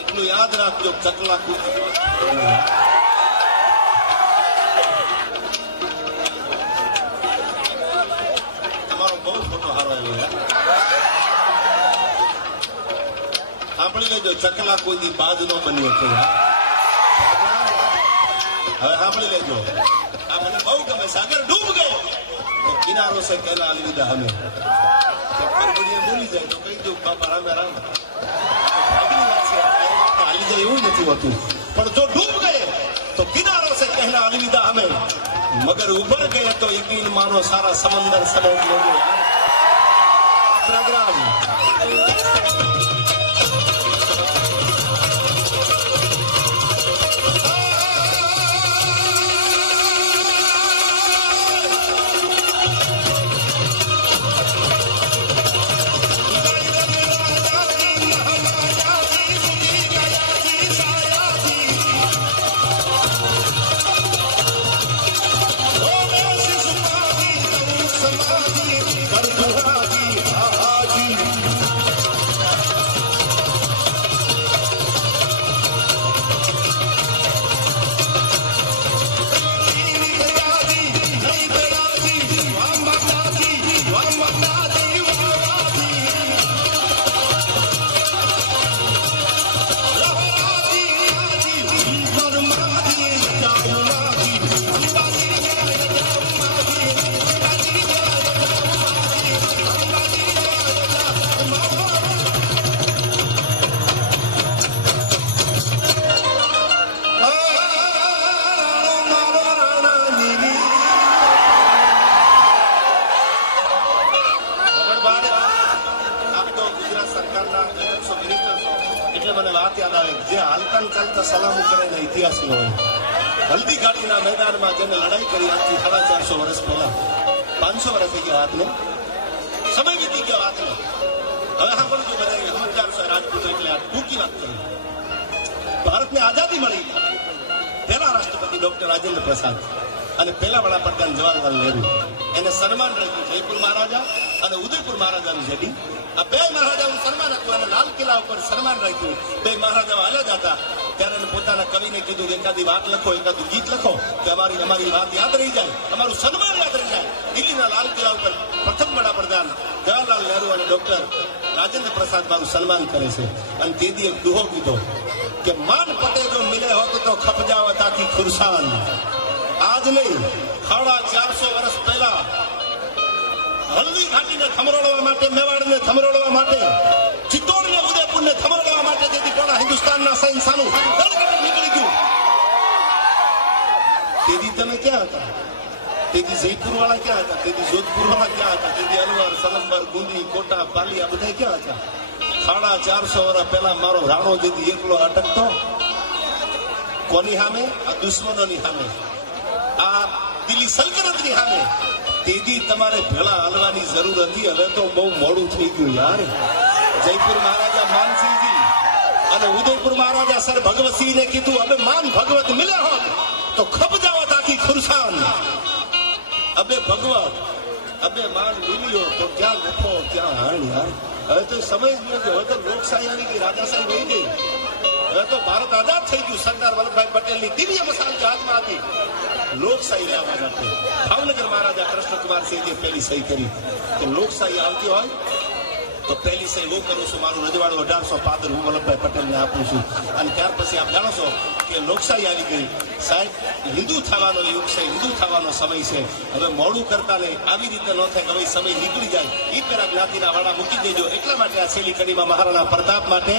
એટલું યાદ રાખજો, ચકલા તમારો બહુ ફોટો હારો આવ્યો. સાંભળી લેજો, ચકલા કોઈ દી બાદ ન બની હતી. હવે સાંભળી લેજો, આ મને બહુ ગમે. સાગર ડૂબ ગયો તો કિનારો સે કહેલા અલવિદા હમે. બોલી જાય તો કહી દઉં બાપા રામે રામ. એવું નથી હોતું, પણ જો ડૂબ ગયે તો કિનારો સે કહેલા અલવિદા હમે, મગર ઉભર ગયે તો યકીન માનો સારા સમંદર સમેટ લેજો. પ્રયાગરાજ समाधि એટલે મને વાત યાદ આવે જે હાલતા ને ચાલતા સલામો કરે ને ઇતિહાસ નો હોય. હલ્દી ઘાટીના મેદાનમાં જેને લડાઈ કરી આજથી 450 વર્ષ પહેલા, 500 વર્ષ થઈ ગયા વાતને, સમય વીતી ગયો વાતને. હવે સાંભળો છો બધા સમજાવશો રાજપૂતો એટલે આ ટૂંકી વાત કરી. ભારતને આઝાદી મળી, પહેલા રાષ્ટ્રપતિ ડોક્ટર રાજેન્દ્ર પ્રસાદ અને પહેલા વડાપ્રધાન જવાહરલાલ નહેરુ, એને સન્માન રાખ્યું જયપુર મહારાજા અને ઉદયપુર મહારાજાનું જેડી. આ બે મહારાજાનું સન્માન હતું અને લાલ કિલ્લા ઉપર સન્માન રાખ્યું. બે મહારાજાઓ હાલ્યા જતા ત્યારે એને પોતાના કવિને કીધું કે એકાદી વાત લખો, એકાદું ગીત લખો કે અમારી વાત યાદ રહી જાય, અમારું સન્માન યાદ રહી જાય. દિલ્હીના લાલ કિલ્લા ઉપર પ્રથમ વડાપ્રધાન જવાહરલાલ નહેરુ અને ડોક્ટર રાજેન્દ્ર પ્રસાદ મારું સન્માન કરે છે. અને તેથી એક દુહો કીધો કે માન પતે જો મિલે હોત તો ખપ જાવ તાકી ખુરસાન. આજ નહીં, 450 વર્ષ પહેલા હલ્દી ઘાટીને થમરોળવા માટે, મેવાડને થમરોળવા માટે, ચિત્તોડને ઉદયપુરને થમરોળવા માટે જેથી કોણા હિન્દુસ્તાનના સૈન્યનું દળગટ નીકળી ગયું. તેથી તમે ક્યાં હતા? તેથી જયપુર વાળા ક્યાં હતા? તેથી જોધપુર વાળા ક્યાં હતા? તેથી અલવાર, સલંબર, ગુંદી, કોટા, પાલી આ બધા ક્યાં હતા? 450 વર્ષ પહેલા મારો રાણો જેથી એકલો અટકતો કોની સામે? આ દુશ્મનોની સામે, આ દિલ્હી સલ્તનતની સામે. તેથી તમારે ભેળા હાલવાની જરૂર હતી. હવે તો બહુ મોડું થઈ ગયું યાર. જયપુર મહારાજા માનસિંહજી અને ઉદયપુર મહારાજા સર ભગવતસિંહને કીધું હવે માન ભગવત મિલ્યા હોત તો ખપ જાવત આખી ખુરસાન. અબે ભગવત અબે માન મિલ્યો તો ક્યાં નફો ક્યાં હાણ યાર. હવે તો સમય જ નથી. હવે તો લોકશાહી આવી ગઈ, રાજાશાહી વહી ગઈ. હવે તો ભારત આઝાદ થઈ ગયું. સરદાર વલ્લભભાઈ પટેલની દિવ્ય મસાલ હાથમાં હતી. લોકશાહી લાવવા માટે ભાવનગર મહારાજા કૃષ્ણકુમારસિંહજીએ પહેલી સહી કરી કે લોકશાહી આવતી હોય તો પહેલી સહી હું કરું છું, મારું રજવાડું 1805 હું વલ્લભભાઈ પટેલને આપું છું. અને ત્યાર પછી આપ જાણો છો કે લોકશાહી આવી ગઈ. સાહેબ, હિન્દુ થવાનો યુગ છે, હિન્દુ થવાનો સમય છે. હવે મોડું કરતા નહીં, આવી રીતે ન થાય કે હવે સમય નીકળી જાય. એ પેલા જ્ઞાતિના વાળા મૂકી દેજો. એટલા માટે આ છેલ્લી કડીમાં મહારાણા પ્રતાપ માટે